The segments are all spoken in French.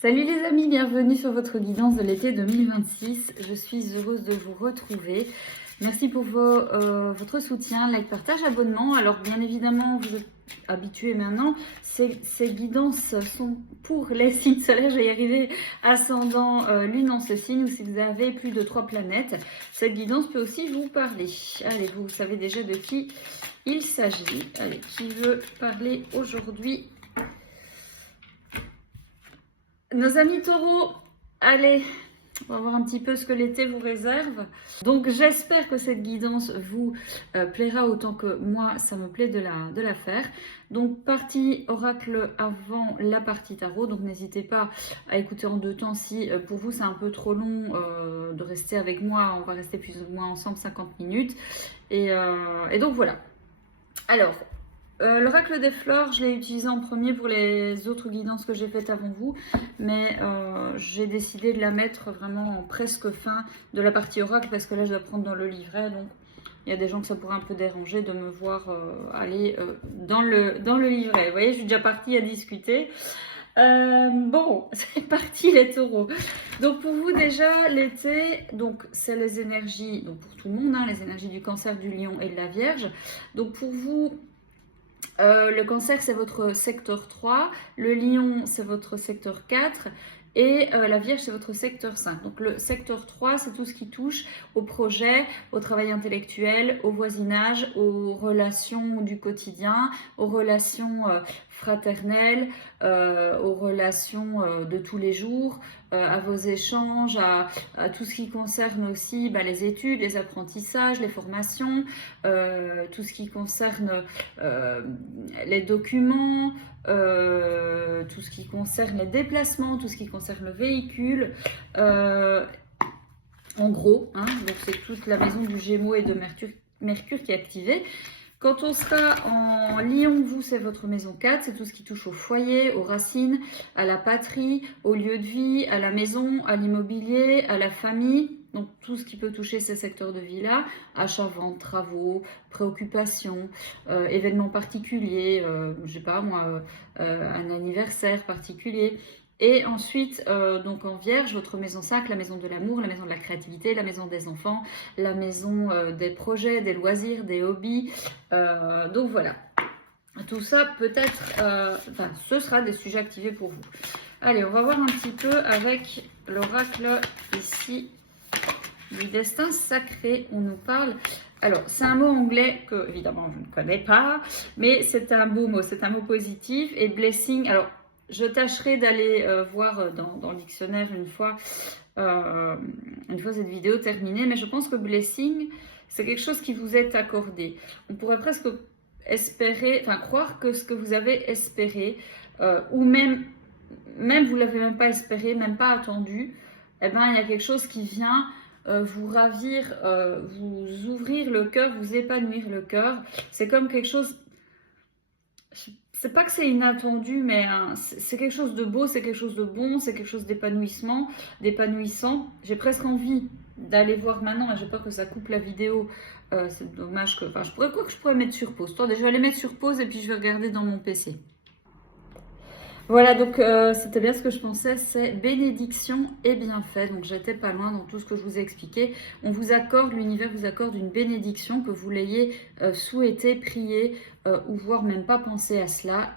Salut les amis, bienvenue sur votre guidance de l'été 2026. Je suis heureuse de vous retrouver. Merci pour votre soutien, like, partage, abonnement. Alors bien évidemment, vous êtes habitués maintenant, ces guidances sont pour les signes solaires, je vais y arriver, ascendant lune en ce signe, ou si vous avez plus de 3 planètes, cette guidance peut aussi vous parler. Allez, vous savez déjà de qui il s'agit. Allez, qui veut parler aujourd'hui? Nos amis taureaux, allez, on va voir un petit peu ce que l'été vous réserve. Donc j'espère que cette guidance vous plaira autant que moi, ça me plaît de la faire. Donc partie oracle avant la partie tarot, donc n'hésitez pas à écouter en deux temps si pour vous c'est un peu trop long de rester avec moi. On va rester plus ou moins ensemble 50 minutes. Et donc voilà. Alors, l'oracle des fleurs, je l'ai utilisé en premier pour les autres guidances que j'ai faites avant vous, mais j'ai décidé de la mettre vraiment en presque fin de la partie oracle parce que là je dois prendre dans le livret, donc il y a des gens que ça pourrait un peu déranger de me voir aller dans le livret. Vous voyez, je suis déjà partie à discuter. Bon, c'est parti les taureaux. Donc pour vous déjà l'été, donc c'est les énergies, donc pour tout le monde, hein, les énergies du cancer, du lion et de la vierge. Donc pour vous, le cancer c'est votre secteur 3, le lion c'est votre secteur 4 et la vierge c'est votre secteur 5. Donc le secteur 3 c'est tout ce qui touche au projet, au travail intellectuel, au voisinage, aux relations du quotidien, aux relations fraternelles, aux relations de tous les jours, à vos échanges, à tout ce qui concerne aussi les études, les apprentissages, les formations, tout ce qui concerne les documents, tout ce qui concerne les déplacements, tout ce qui concerne le véhicule, en gros, hein, donc c'est toute la maison du Gémeaux et de Mercure qui est activée. Quand on sera en lion, vous, c'est votre maison 4, c'est tout ce qui touche au foyer, aux racines, à la patrie, au lieu de vie, à la maison, à l'immobilier, à la famille. Donc tout ce qui peut toucher ces secteurs de vie-là, achat, vente, travaux, préoccupations, événements particuliers, je sais pas moi, un anniversaire particulier. Et ensuite, donc en vierge, votre maison 5, la maison de l'amour, la maison de la créativité, la maison des enfants, la maison des projets, des loisirs, des hobbies. Donc voilà, tout ça peut-être, ce sera des sujets activés pour vous. Allez, on va voir un petit peu avec l'oracle ici du destin sacré. On nous parle... Alors, c'est un mot anglais que, évidemment, je ne connais pas, mais c'est un beau mot, c'est un mot positif. Et blessing, alors... Je tâcherai d'aller voir dans le dictionnaire une fois cette vidéo terminée, mais je pense que blessing, c'est quelque chose qui vous est accordé. On pourrait presque espérer, croire que ce que vous avez espéré, ou même vous ne l'avez même pas espéré, même pas attendu, eh ben, il y a quelque chose qui vient vous ravir, vous ouvrir le cœur, vous épanouir le cœur. C'est comme quelque chose... C'est pas que c'est inattendu, mais c'est quelque chose de beau, c'est quelque chose de bon, c'est quelque chose d'épanouissant. J'ai presque envie d'aller voir maintenant, mais j'ai peur que ça coupe la vidéo. C'est dommage que... je pourrais mettre sur pause. Attendez, je vais aller mettre sur pause et puis je vais regarder dans mon PC. Voilà, donc c'était bien ce que je pensais, c'est bénédiction et bienfait. Donc j'étais pas loin dans tout ce que je vous ai expliqué. On vous accorde, l'univers vous accorde une bénédiction, que vous l'ayez souhaité, prié, ou voire même pas pensé à cela.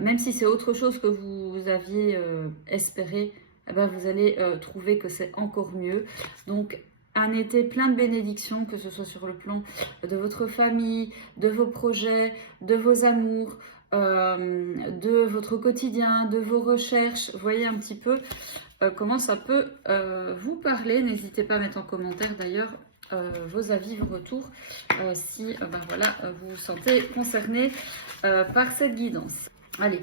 Même si c'est autre chose que vous aviez espéré, eh ben, vous allez trouver que c'est encore mieux. Donc un été plein de bénédictions, que ce soit sur le plan de votre famille, de vos projets, de vos amours, de votre quotidien, de vos recherches. Voyez un petit peu comment ça peut vous parler. N'hésitez pas à mettre en commentaire d'ailleurs vos avis, vos retours, si vous vous sentez concerné par cette guidance. Allez,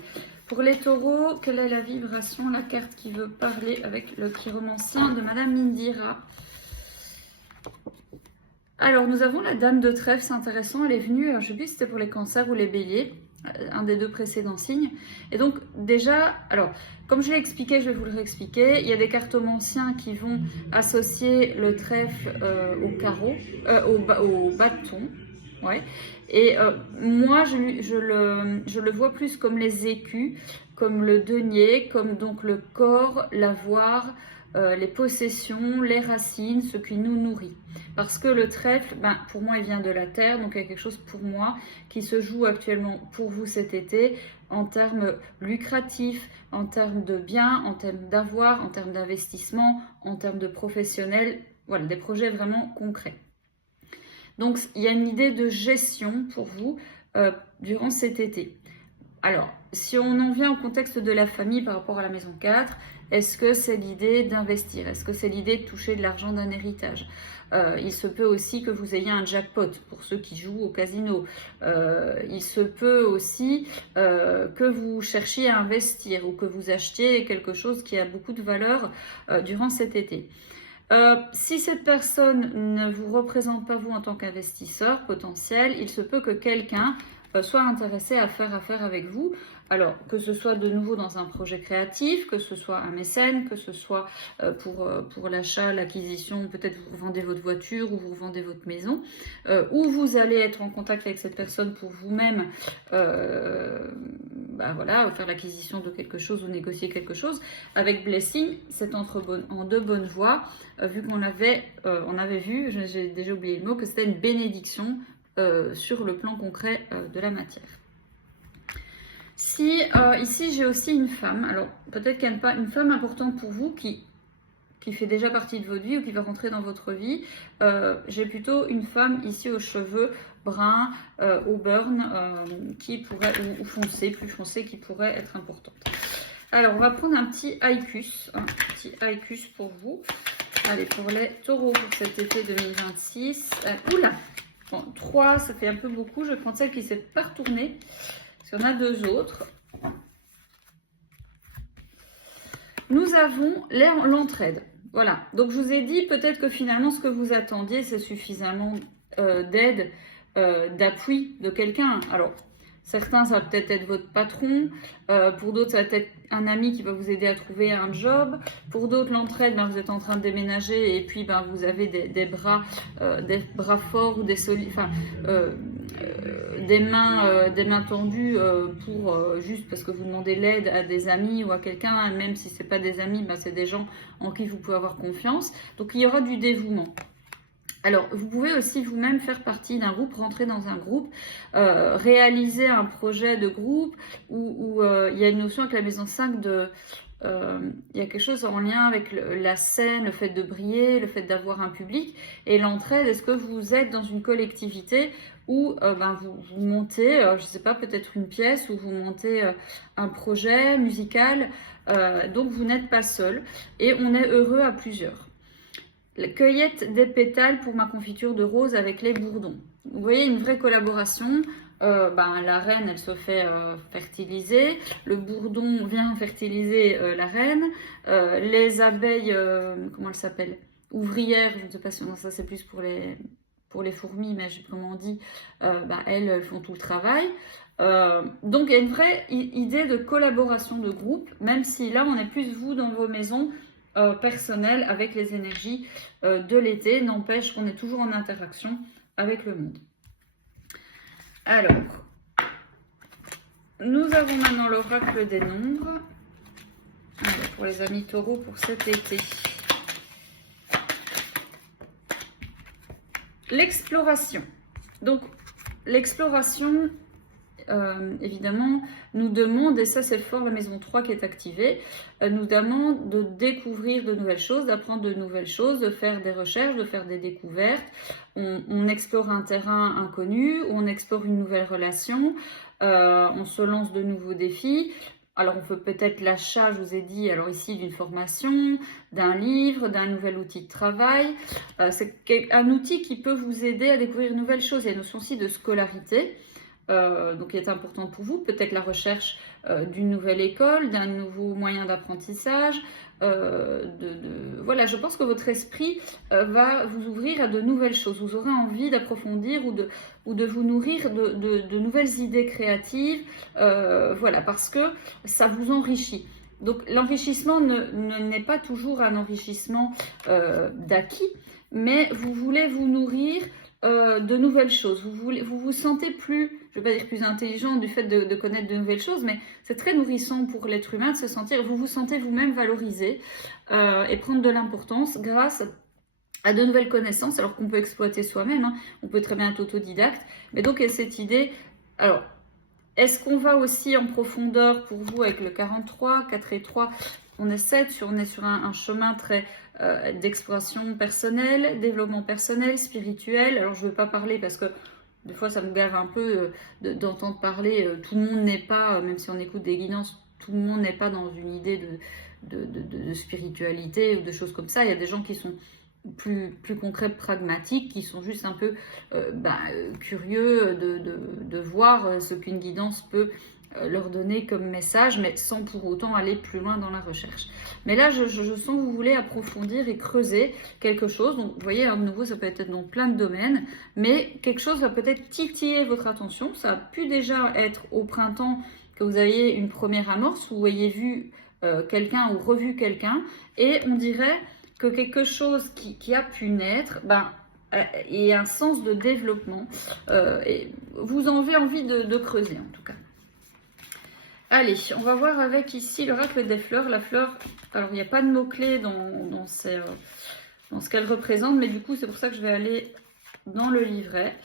pour les taureaux, quelle est la vibration, la carte qui veut parler avec le chiromancien de Madame Indira? Alors, nous avons la dame de trèfle, c'est intéressant, elle est venue, je ne sais plus si c'était pour les cancers ou les béliers, un des deux précédents signes. Et donc, déjà, alors, comme je l'ai expliqué, je vais vous le réexpliquer, il y a des cartomanciens qui vont associer le trèfle au carreau, au bâton, ouais. Et moi, je le vois plus comme les écus, comme le denier, comme donc le corps, l'avoir, les possessions, les racines, ce qui nous nourrit. Parce que le trèfle, ben, pour moi, il vient de la terre, donc il y a quelque chose pour moi qui se joue actuellement pour vous cet été en termes lucratifs, en termes de biens, en termes d'avoir, en termes d'investissement, en termes de professionnels, voilà, des projets vraiment concrets. Donc, il y a une idée de gestion pour vous durant cet été. Alors, si on en vient au contexte de la famille par rapport à la maison 4, est-ce que c'est l'idée d'investir? Est-ce que c'est l'idée de toucher de l'argent d'un héritage? Il se peut aussi que vous ayez un jackpot pour ceux qui jouent au casino. Il se peut aussi que vous cherchiez à investir ou que vous achetiez quelque chose qui a beaucoup de valeur durant cet été. Si cette personne ne vous représente pas vous en tant qu'investisseur potentiel, il se peut que quelqu'un soit intéressé à faire affaire avec vous. Alors, que ce soit de nouveau dans un projet créatif, que ce soit un mécène, que ce soit pour l'achat, l'acquisition, peut-être vous revendez votre voiture ou vous revendez votre maison, ou vous allez être en contact avec cette personne pour vous-même voilà, faire l'acquisition de quelque chose ou négocier quelque chose. Avec Blessing, c'est en deux bonnes voies, vu qu'on avait vu, j'ai déjà oublié le mot, que c'était une bénédiction sur le plan concret de la matière. Si ici j'ai aussi une femme, alors peut-être qu'elle n'est pas une femme importante pour vous qui fait déjà partie de votre vie ou qui va rentrer dans votre vie, j'ai plutôt une femme ici aux cheveux bruns, auburn, qui pourrait, ou foncé, plus foncé, qui pourrait être importante. Alors on va prendre un petit haïkus pour vous. Allez, pour les taureaux pour cet été 2026. Oula! Bon, 3, ça fait un peu beaucoup. Je vais prendre celle qui ne s'est pas retournée. Parce qu'il y en a 2 autres. Nous avons l'entraide. Voilà. Donc, je vous ai dit peut-être que finalement, ce que vous attendiez, c'est suffisamment d'aide, d'appui de quelqu'un. Alors, certains, ça va peut-être être votre patron. Pour d'autres, ça va être un ami qui va vous aider à trouver un job. Pour d'autres, l'entraide, vous êtes en train de déménager et puis vous avez des bras forts ou des mains tendues juste parce que vous demandez l'aide à des amis ou à quelqu'un. Même si ce n'est pas des amis, c'est des gens en qui vous pouvez avoir confiance. Donc, il y aura du dévouement. Alors, vous pouvez aussi vous-même faire partie d'un groupe, rentrer dans un groupe, réaliser un projet de groupe où il y a une notion avec la maison 5 il y a quelque chose en lien avec la scène, le fait de briller, le fait d'avoir un public et l'entraide. Est-ce que vous êtes dans une collectivité où vous montez, je ne sais pas, peut-être une pièce, où vous montez un projet musical, donc vous n'êtes pas seul et on est heureux à plusieurs. La cueillette des pétales pour ma confiture de rose avec les bourdons. Vous voyez une vraie collaboration. La reine, elle se fait fertiliser. Le bourdon vient fertiliser la reine. Les abeilles, comment elles s'appellent? Ouvrières, je ne sais pas si ça c'est plus pour les fourmis, mais comment on dit, elles font tout le travail. Donc il y a une vraie idée de collaboration de groupe, même si là on est plus vous dans vos maisons personnelles avec les énergies de l'été, n'empêche qu'on est toujours en interaction avec le monde. Alors, nous avons maintenant l'oracle des nombres. Alors, pour les amis taureaux pour cet été. L'exploration. Donc, l'exploration, évidemment, nous demande, et ça c'est fort la maison 3 qui est activée, nous demande de découvrir de nouvelles choses, d'apprendre de nouvelles choses, de faire des recherches, de faire des découvertes. On explore un terrain inconnu, on explore une nouvelle relation, on se lance de nouveaux défis. Alors, on peut peut-être l'achat, je vous ai dit, alors ici, d'une formation, d'un livre, d'un nouvel outil de travail. C'est un outil qui peut vous aider à découvrir de nouvelles choses. Il y a une notion aussi de scolarité, donc qui est importante pour vous. Peut-être la recherche d'une nouvelle école, d'un nouveau moyen d'apprentissage. Voilà, je pense que votre esprit va vous ouvrir à de nouvelles choses. Vous aurez envie d'approfondir ou de vous nourrir de nouvelles idées créatives, voilà, parce que ça vous enrichit. Donc l'enrichissement n'est pas toujours un enrichissement d'acquis, mais vous voulez vous nourrir de nouvelles choses. Vous vous sentez plus, je ne vais pas dire plus intelligent du fait de connaître de nouvelles choses, mais c'est très nourrissant pour l'être humain de se sentir, vous vous sentez vous-même valorisé et prendre de l'importance grâce à de nouvelles connaissances, alors qu'on peut exploiter soi-même, hein. On peut très bien être autodidacte. Mais donc, il y a cette idée. Alors, est-ce qu'on va aussi en profondeur pour vous avec le 43, 4 et 3? On est 7, on est sur un chemin très d'exploration personnelle, développement personnel, spirituel. Alors, je ne veux pas parler parce que des fois, ça me gave un peu d'entendre parler. Tout le monde n'est pas, même si on écoute des guidances, tout le monde n'est pas dans une idée de spiritualité ou de choses comme ça. Il y a des gens qui sont plus concrets, pragmatiques, qui sont juste un peu curieux de voir ce qu'une guidance peut leur donner comme message, mais sans pour autant aller plus loin dans la recherche. Mais là, je sens que vous voulez approfondir et creuser quelque chose. Donc, vous voyez, à nouveau, ça peut être dans plein de domaines, mais quelque chose va peut-être titiller votre attention. Ça a pu déjà être au printemps que vous ayez une première amorce, ou vous ayez vu quelqu'un ou revu quelqu'un, et on dirait que quelque chose qui a pu naître, et un sens de développement, et vous en avez envie de creuser en tout cas. Allez, on va voir avec ici l'oracle des fleurs. La fleur, alors il n'y a pas de mots-clés dans ce qu'elle représente, mais du coup c'est pour ça que je vais aller dans le livret.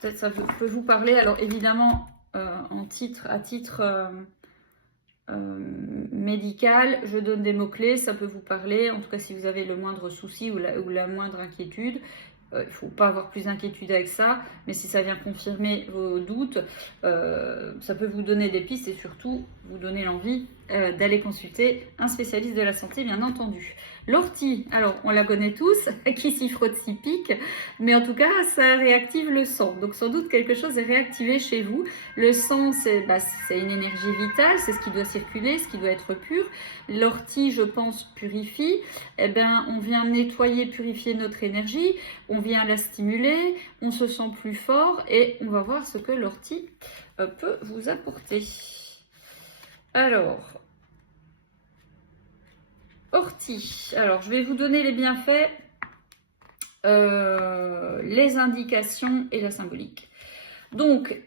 Peut-être ça peut vous parler. Alors évidemment, à titre médical, je donne des mots-clés, ça peut vous parler. En tout cas, si vous avez le moindre souci ou la moindre inquiétude, il ne faut pas avoir plus d'inquiétude avec ça, mais si ça vient confirmer vos doutes, ça peut vous donner des pistes et surtout vous donner l'envie d'aller consulter un spécialiste de la santé, bien entendu. L'ortie, alors on la connaît tous, qui s'y frotte s'y pique, mais en tout cas ça réactive le sang, donc sans doute quelque chose est réactivé chez vous. Le sang, c'est une énergie vitale, c'est ce qui doit circuler, ce qui doit être pur. L'ortie, je pense, purifie. Eh bien, on vient nettoyer, purifier notre énergie, on vient la stimuler, on se sent plus fort et on va voir ce que l'ortie peut vous apporter. Alors, ortie. Alors, je vais vous donner les bienfaits, les indications et la symbolique. Donc,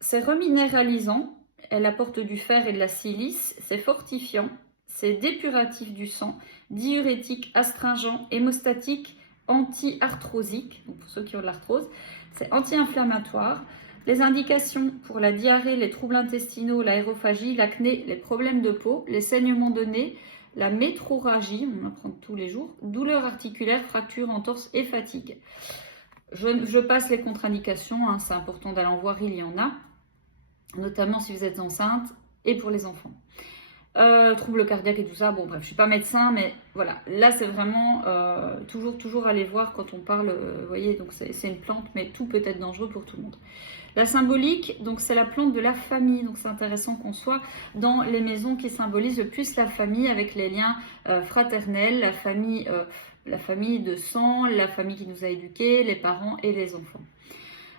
c'est reminéralisant, elle apporte du fer et de la silice, c'est fortifiant, c'est dépuratif du sang, diurétique, astringent, hémostatique, anti-arthrosique, donc pour ceux qui ont de l'arthrose, c'est anti-inflammatoire. Les indications pour la diarrhée, les troubles intestinaux, l'aérophagie, l'acné, les problèmes de peau, les saignements de nez, la métrorragie, on apprend tous les jours, douleurs articulaires, fractures, entorses et fatigue. Je passe les contre-indications, hein, c'est important d'aller en voir, il y en a, notamment si vous êtes enceinte et pour les enfants. Troubles cardiaques et tout ça, bon bref, je suis pas médecin, mais voilà, là c'est vraiment toujours aller voir quand on parle, vous voyez, donc c'est une plante, mais tout peut être dangereux pour tout le monde. La symbolique, donc c'est la plante de la famille, donc c'est intéressant qu'on soit dans les maisons qui symbolisent le plus la famille, avec les liens fraternels, la famille de sang, la famille qui nous a éduqués, les parents et les enfants.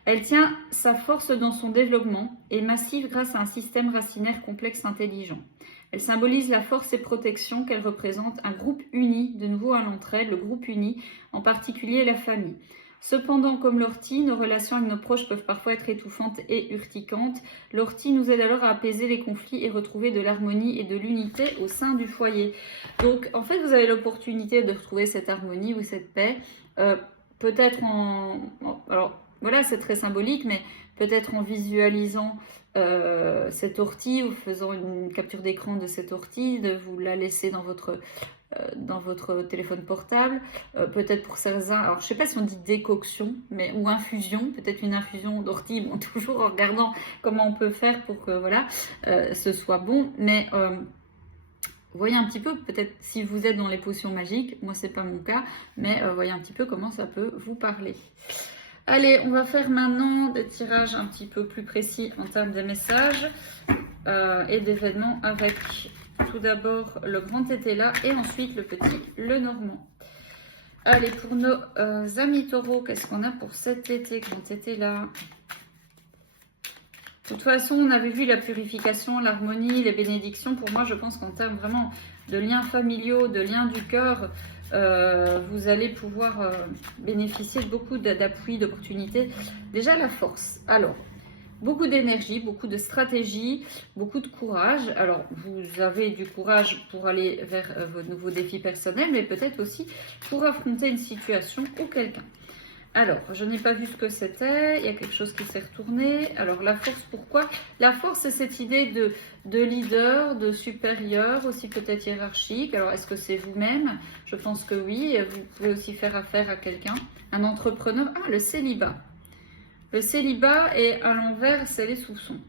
Elle tient sa force dans son développement et est massive grâce à un système racinaire complexe intelligent. Elle symbolise la force et protection qu'elle représente, un groupe uni, de nouveau à l'entraide, le groupe uni, en particulier la famille. Cependant, comme l'ortie, nos relations avec nos proches peuvent parfois être étouffantes et urticantes. L'ortie nous aide alors à apaiser les conflits et retrouver de l'harmonie et de l'unité au sein du foyer. Donc, en fait, vous avez l'opportunité de retrouver cette harmonie ou cette paix, peut-être alors, voilà, c'est très symbolique, mais peut-être en visualisant cette ortie ou faisant une capture d'écran de cette ortie, de vous la laisser dans votre téléphone portable, peut-être pour certains, alors je ne sais pas si on dit décoction, mais ou infusion, peut-être une infusion d'ortie, bon, toujours en regardant comment on peut faire pour que voilà, ce soit bon, mais voyez un petit peu, peut-être si vous êtes dans les potions magiques, moi c'est pas mon cas, mais voyez un petit peu comment ça peut vous parler. Allez, on va faire maintenant des tirages un petit peu plus précis en termes de messages et d'événements avec tout d'abord le grand tétela et ensuite le petit, le normand. Allez, pour nos amis taureaux, qu'est-ce qu'on a pour cet été, grand tétela? De toute façon, on avait vu la purification, l'harmonie, les bénédictions. Pour moi, je pense qu'en termes vraiment de liens familiaux, de liens du cœur, vous allez pouvoir bénéficier de beaucoup d'appui, d'opportunités. Déjà, la force. Alors, beaucoup d'énergie, beaucoup de stratégie, beaucoup de courage. Alors, vous avez du courage pour aller vers vos nouveaux défis personnels, mais peut-être aussi pour affronter une situation ou quelqu'un. Alors, je n'ai pas vu ce que c'était, il y a quelque chose qui s'est retourné. Alors, la force, pourquoi? La force, c'est cette idée de leader, de supérieur, aussi peut-être hiérarchique. Alors, est-ce que c'est vous-même? Je pense que oui. Vous pouvez aussi faire affaire à quelqu'un, un entrepreneur. Ah, le célibat. Le célibat, et à l'envers, c'est les soupçons.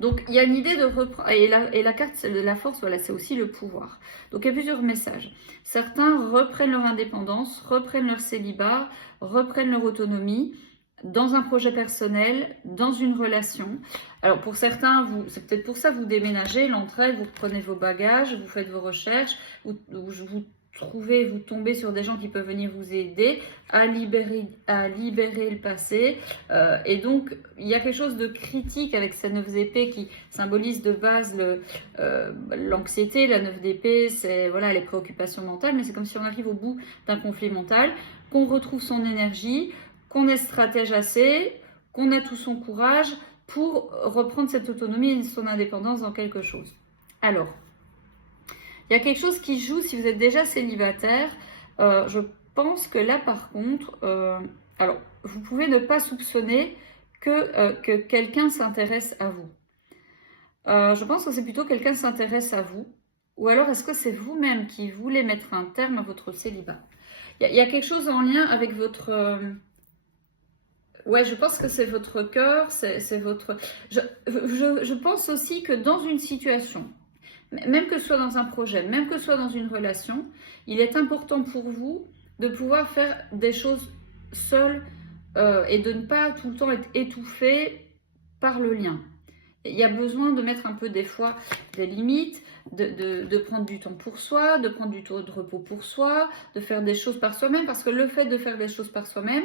Donc, il y a une idée de reprendre, et la carte de la force, voilà, c'est aussi le pouvoir. Donc, il y a plusieurs messages. Certains reprennent leur indépendance, reprennent leur célibat, reprennent leur autonomie dans un projet personnel, dans une relation. Alors, pour certains, c'est peut-être pour ça que vous déménagez, l'entrée, vous reprenez vos bagages, vous faites vos recherches, vous tombez sur des gens qui peuvent venir vous aider à libérer le passé. Et donc, il y a quelque chose de critique avec ces 9 épées qui symbolise de base l'anxiété. La 9 d'épée, c'est voilà, les préoccupations mentales, mais c'est comme si on arrive au bout d'un conflit mental, qu'on retrouve son énergie, qu'on est stratège assez, qu'on a tout son courage pour reprendre cette autonomie et son indépendance dans quelque chose. Alors, il y a quelque chose qui joue si vous êtes déjà célibataire. Je pense que là, par contre, alors, vous pouvez ne pas soupçonner que quelqu'un s'intéresse à vous. Je pense que c'est plutôt quelqu'un s'intéresse à vous. Ou alors, est-ce que c'est vous-même qui voulez mettre un terme à votre célibat? Il y a quelque chose en lien avec votre... Ouais, je pense que c'est votre cœur, c'est votre... Je pense aussi que dans une situation, même que ce soit dans un projet, même que ce soit dans une relation, il est important pour vous de pouvoir faire des choses seul et de ne pas tout le temps être étouffé par le lien. Il y a besoin de mettre un peu des fois des limites, de prendre du temps pour soi, de prendre du temps de repos pour soi, de faire des choses par soi-même, parce que le fait de faire des choses par soi-même,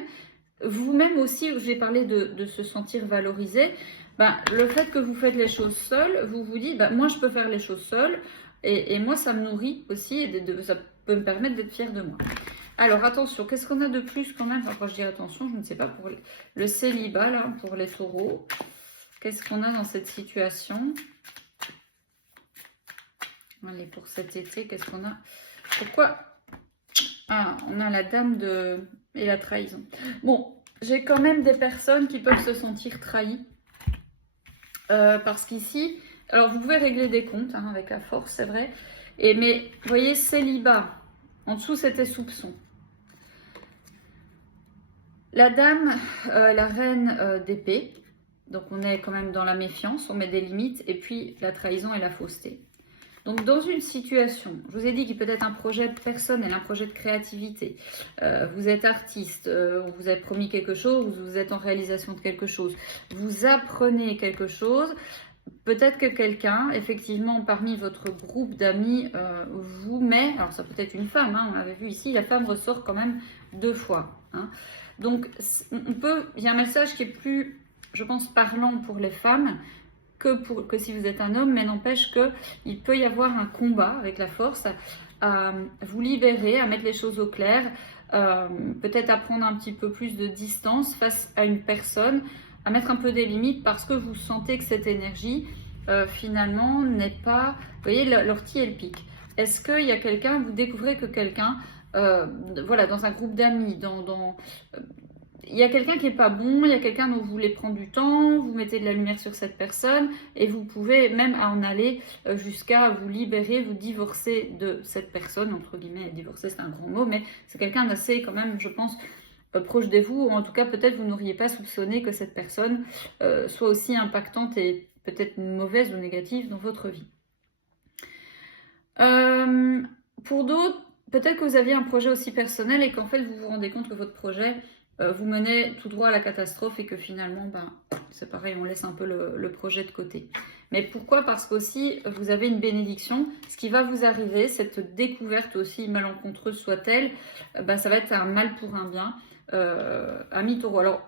vous-même aussi, j'ai parlé de se sentir valorisé, le fait que vous faites les choses seul, vous vous dites, moi je peux faire les choses seul, et moi ça me nourrit aussi, et ça peut me permettre d'être fière de moi. Alors attention, qu'est-ce qu'on a de plus quand même? Enfin, quand je dis attention, je ne sais pas, pour le célibat, là, pour les taureaux, qu'est-ce qu'on a dans cette situation? Allez, pour cet été, qu'est-ce qu'on a? Pourquoi? Ah, on a la dame et la trahison. Bon, j'ai quand même des personnes qui peuvent se sentir trahies. Parce qu'ici, alors vous pouvez régler des comptes avec la force, c'est vrai. Mais vous voyez, célibat, en dessous c'était soupçon. La dame, la reine d'épée, donc on est quand même dans la méfiance, on met des limites, et puis la trahison et la fausseté. Donc, dans une situation, je vous ai dit qu'il peut être un projet personnel, un projet de créativité. Vous êtes artiste, on vous a promis quelque chose, vous êtes en réalisation de quelque chose. Vous apprenez quelque chose. Peut-être que quelqu'un, effectivement, parmi votre groupe d'amis, vous met... Alors, ça peut être une femme, on l'avait vu ici, la femme ressort quand même 2 fois. Donc, il y a un message qui est plus, je pense, parlant pour les femmes, que si vous êtes un homme, mais n'empêche qu'il peut y avoir un combat avec la force à vous libérer, à mettre les choses au clair, peut-être à prendre un petit peu plus de distance face à une personne, à mettre un peu des limites parce que vous sentez que cette énergie finalement n'est pas... Vous voyez, l'ortie elle pique. Est-ce qu'il y a quelqu'un, vous découvrez que quelqu'un, voilà, dans un groupe d'amis, il y a quelqu'un qui n'est pas bon, il y a quelqu'un dont vous voulez prendre du temps, vous mettez de la lumière sur cette personne et vous pouvez même en aller jusqu'à vous libérer, vous divorcer de cette personne, entre guillemets, divorcer c'est un grand mot, mais c'est quelqu'un d'assez quand même, je pense, proche de vous, ou en tout cas peut-être vous n'auriez pas soupçonné que cette personne soit aussi impactante et peut-être mauvaise ou négative dans votre vie. Pour d'autres, peut-être que vous aviez un projet aussi personnel et qu'en fait vous vous rendez compte que votre projet vous menez tout droit à la catastrophe et que finalement, c'est pareil, on laisse un peu le projet de côté. Mais pourquoi? Parce qu'aussi, vous avez une bénédiction. Ce qui va vous arriver, cette découverte aussi malencontreuse soit-elle, ça va être un mal pour un bien, ami taureau. Alors,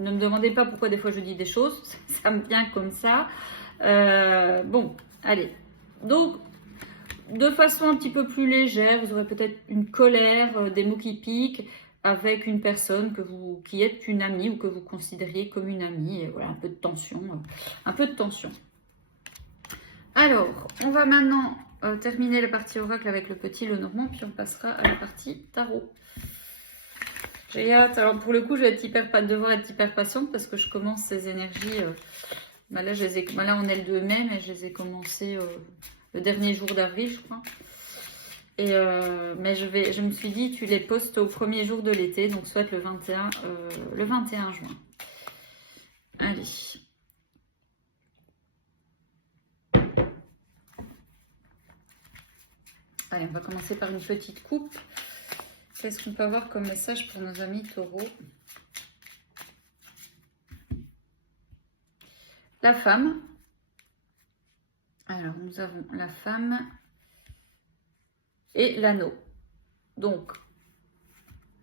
Ne me demandez pas pourquoi des fois je dis des choses, ça me vient comme ça. Bon, allez. Donc, de façon un petit peu plus légère, vous aurez peut-être une colère, des mots qui piquent avec une personne qui est une amie ou que vous considériez comme une amie. Et voilà, un peu de tension, un peu de tension. Alors, on va maintenant terminer la partie oracle avec le petit Lenormand, puis on passera à la partie tarot. J'ai hâte. Alors, pour le coup, je vais devoir être hyper patiente parce que je commence ces énergies. Là, là, on est le 2 mai, mais je les ai commencées le dernier jour d'avril, je crois. Et, mais je me suis dit, tu les postes au premier jour de l'été, donc soit le 21 juin. Allez. Allez, on va commencer par une petite coupe. Qu'est-ce qu'on peut avoir comme message pour nos amis taureaux? La femme. Alors, nous avons la femme et l'anneau. Donc,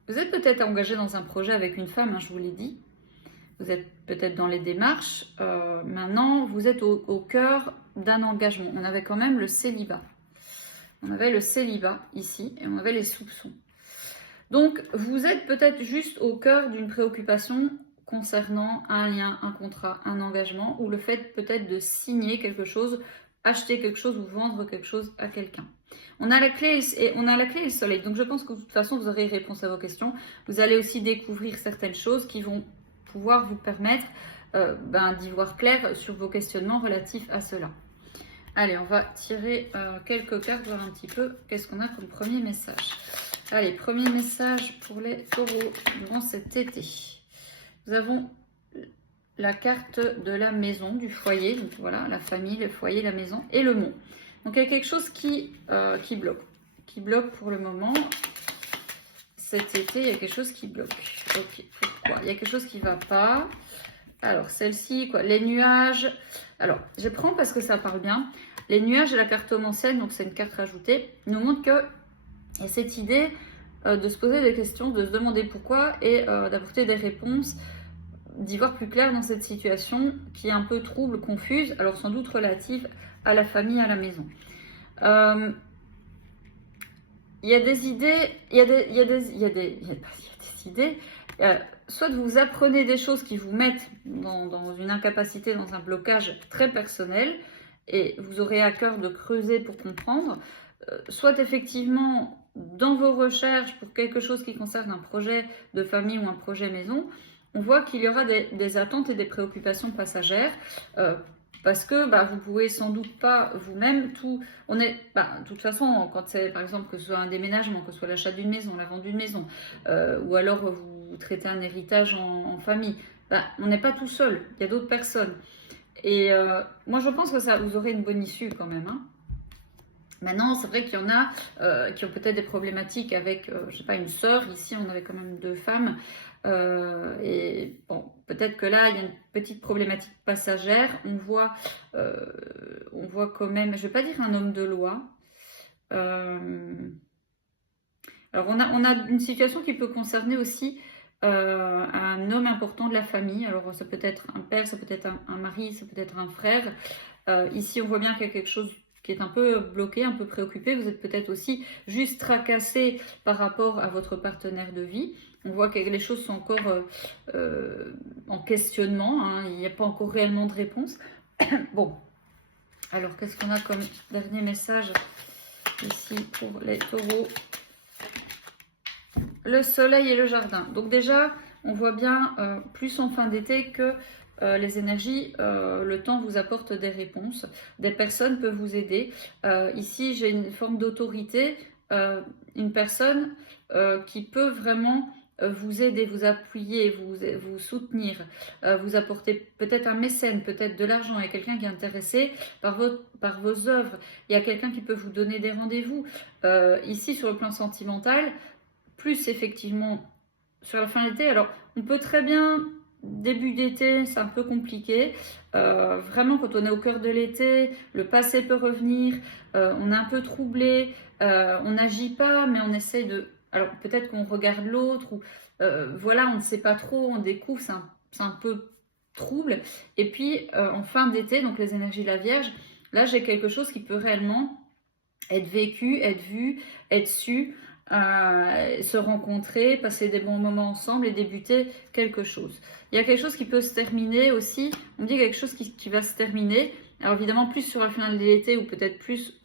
vous êtes peut-être engagé dans un projet avec une femme, hein, je vous l'ai dit. Vous êtes peut-être dans les démarches. Maintenant, vous êtes au cœur d'un engagement. On avait quand même le célibat. On avait le célibat ici et on avait les soupçons. Donc, vous êtes peut-être juste au cœur d'une préoccupation concernant un lien, un contrat, un engagement ou le fait peut-être de signer quelque chose, acheter quelque chose ou vendre quelque chose à quelqu'un. On a la clé et le soleil. Donc, je pense que de toute façon, vous aurez réponse à vos questions. Vous allez aussi découvrir certaines choses qui vont pouvoir vous permettre d'y voir clair sur vos questionnements relatifs à cela. Allez, on va tirer quelques cartes, voir un petit peu qu'est-ce qu'on a comme premier message. Allez, premier message pour les taureaux durant cet été. Nous avons la carte de la maison, du foyer. Donc voilà, la famille, le foyer, la maison et le mont. Donc il y a quelque chose qui bloque. Qui bloque pour le moment. Cet été, il y a quelque chose qui bloque. Ok, pourquoi? Il y a quelque chose qui ne va pas. Alors, celle-ci, quoi, les nuages. Alors, je prends parce que ça parle bien. Les nuages et la cartomancienne, donc c'est une carte rajoutée, nous montrent qu'il y a cette idée de se poser des questions, de se demander pourquoi et d'apporter des réponses, d'y voir plus clair dans cette situation qui est un peu trouble, confuse, alors sans doute relative à la famille, à la maison. Il y a des idées, il y a des idées. Soit vous apprenez des choses qui vous mettent dans une incapacité, dans un blocage très personnel, et vous aurez à cœur de creuser pour comprendre, soit effectivement dans vos recherches pour quelque chose qui concerne un projet de famille ou un projet maison, on voit qu'il y aura des attentes et des préoccupations passagères, parce que vous pouvez sans doute pas vous-même tout. De toute façon, quand c'est par exemple que ce soit un déménagement, que ce soit l'achat d'une maison, la vente d'une maison, ou alors vous traitez un héritage en famille, on n'est pas tout seul, il y a d'autres personnes. Et moi je pense que ça vous aurez une bonne issue quand même. Hein. Maintenant, c'est vrai qu'il y en a qui ont peut-être des problématiques avec, je sais pas, une sœur. Ici, on avait quand même 2 femmes. Et bon, peut-être que là, il y a une petite problématique passagère. On voit quand même, je ne vais pas dire un homme de loi. Alors, on a une situation qui peut concerner aussi un homme important de la famille. Alors, ça peut être un père, ça peut être un mari, ça peut être un frère. Ici, on voit bien qu'il y a quelque chose qui est un peu bloqué, un peu préoccupé. Vous êtes peut-être aussi juste tracassé par rapport à votre partenaire de vie. On voit que les choses sont encore en questionnement. Hein. Il n'y a pas encore réellement de réponse. Bon, alors qu'est-ce qu'on a comme dernier message ici pour les taureaux? Le soleil et le jardin. Donc déjà, on voit bien plus en fin d'été que les énergies, le temps vous apporte des réponses. Des personnes peuvent vous aider. Ici, j'ai une forme d'autorité, une personne qui peut vraiment vous aider, vous appuyer, vous soutenir, vous apporter peut-être un mécène, peut-être de l'argent. Il y a quelqu'un qui est intéressé par vos œuvres. Il y a quelqu'un qui peut vous donner des rendez-vous. Ici, sur le plan sentimental, plus effectivement sur la fin d'été. Alors, on peut très bien... Début d'été, c'est un peu compliqué. Vraiment, quand on est au cœur de l'été, le passé peut revenir. On est un peu troublé. On n'agit pas, mais on essaie de... Alors, peut-être qu'on regarde l'autre. Ou voilà, on ne sait pas trop. On découvre. c'est un peu trouble. Et puis en fin d'été, donc les énergies de la Vierge, là j'ai quelque chose qui peut réellement être vécu, être vu, être su, se rencontrer, passer des bons moments ensemble et débuter quelque chose. Il y a quelque chose qui peut se terminer aussi, on me dit quelque chose qui va se terminer, alors évidemment plus sur la fin de l'été ou peut-être plus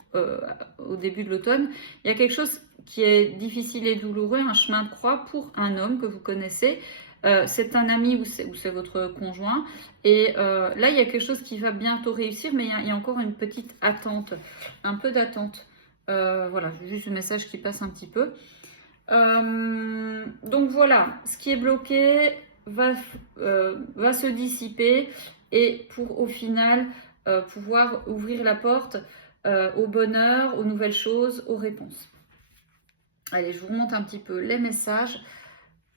au début de l'automne, il y a quelque chose qui est difficile et douloureux, un chemin de croix pour un homme que vous connaissez. C'est un ami ou c'est votre conjoint. Et là, il y a quelque chose qui va bientôt réussir, mais il y a encore une petite attente, un peu d'attente. Voilà, juste le message qui passe un petit peu. Donc voilà, ce qui est bloqué va se dissiper et pour au final pouvoir ouvrir la porte au bonheur, aux nouvelles choses, aux réponses. Allez, je vous remonte un petit peu les messages.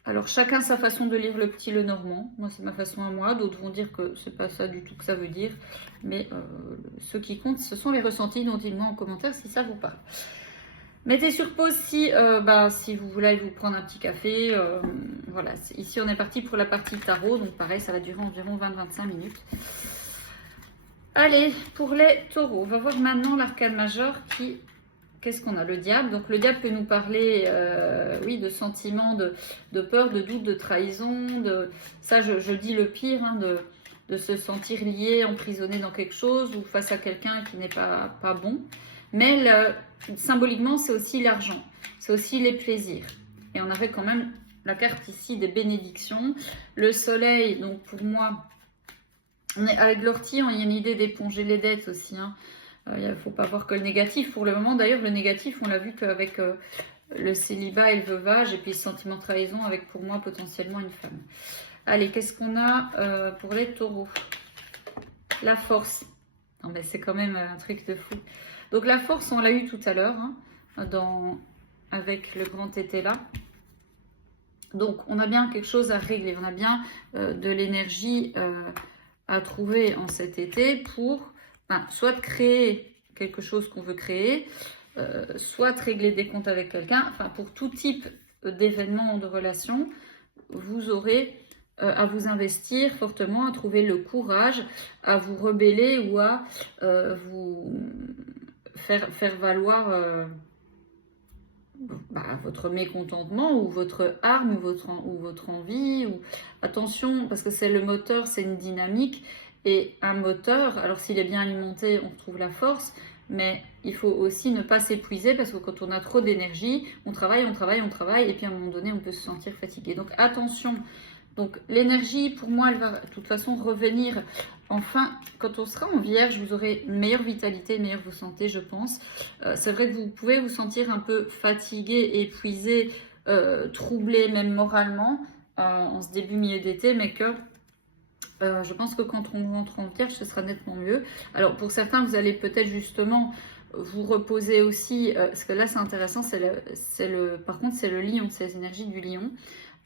Alors, chacun sa façon de lire le petit le normand. Moi, c'est ma façon à moi. D'autres vont dire que c'est pas ça du tout que ça veut dire. Mais ce qui compte, ce sont les ressentis dont ils m'ont en commentaire si ça vous parle. Mettez sur pause si vous voulez aller vous prendre un petit café. Voilà, ici, on est parti pour la partie tarot. Donc, pareil, ça va durer environ 20-25 minutes. Allez, pour les taureaux, on va voir maintenant l'arcane majeur qui... Qu'est-ce qu'on a? Le diable. Donc le diable peut nous parler oui, de sentiments, de peur, de doute, de trahison. Ça, je dis le pire, hein, de se sentir lié, emprisonné dans quelque chose ou face à quelqu'un qui n'est pas bon. Mais symboliquement, c'est aussi l'argent. C'est aussi les plaisirs. Et on avait quand même la carte ici des bénédictions. Le soleil, donc pour moi, on est avec l'ortie, il y a une idée d'éponger les dettes aussi, hein. Il ne faut pas voir que le négatif. Pour le moment, d'ailleurs, le négatif, on l'a vu qu'avec le célibat et le veuvage, et puis le sentiment de trahison avec, pour moi, potentiellement une femme. Allez, qu'est-ce qu'on a pour les taureaux? La force. Non, mais c'est quand même un truc de fou. Donc, la force, on l'a eu tout à l'heure, hein, avec le grand été là. Donc, on a bien quelque chose à régler. On a bien de l'énergie à trouver en cet été pour... soit de créer quelque chose qu'on veut créer, soit de régler des comptes avec quelqu'un. Enfin, pour tout type d'événement ou de relation, vous aurez à vous investir fortement, à trouver le courage, à vous rebeller ou à vous faire valoir votre mécontentement ou votre arme ou votre envie. Attention, parce que c'est le moteur, c'est une dynamique. Et un moteur, alors s'il est bien alimenté, on retrouve la force, mais il faut aussi ne pas s'épuiser parce que quand on a trop d'énergie, on travaille, et puis à un moment donné, on peut se sentir fatigué. Donc attention, donc l'énergie, pour moi, elle va de toute façon revenir. Enfin, quand on sera en vierge, vous aurez une meilleure vitalité, une meilleure santé, je pense. C'est vrai que vous pouvez vous sentir un peu fatigué, épuisé, troublé, même moralement, en ce début milieu d'été, mais que... je pense que quand on rentre en vierge, ce sera nettement mieux. Alors pour certains, vous allez peut-être justement vous reposer aussi, parce que là c'est intéressant, par contre c'est le lion, c'est les énergies du lion.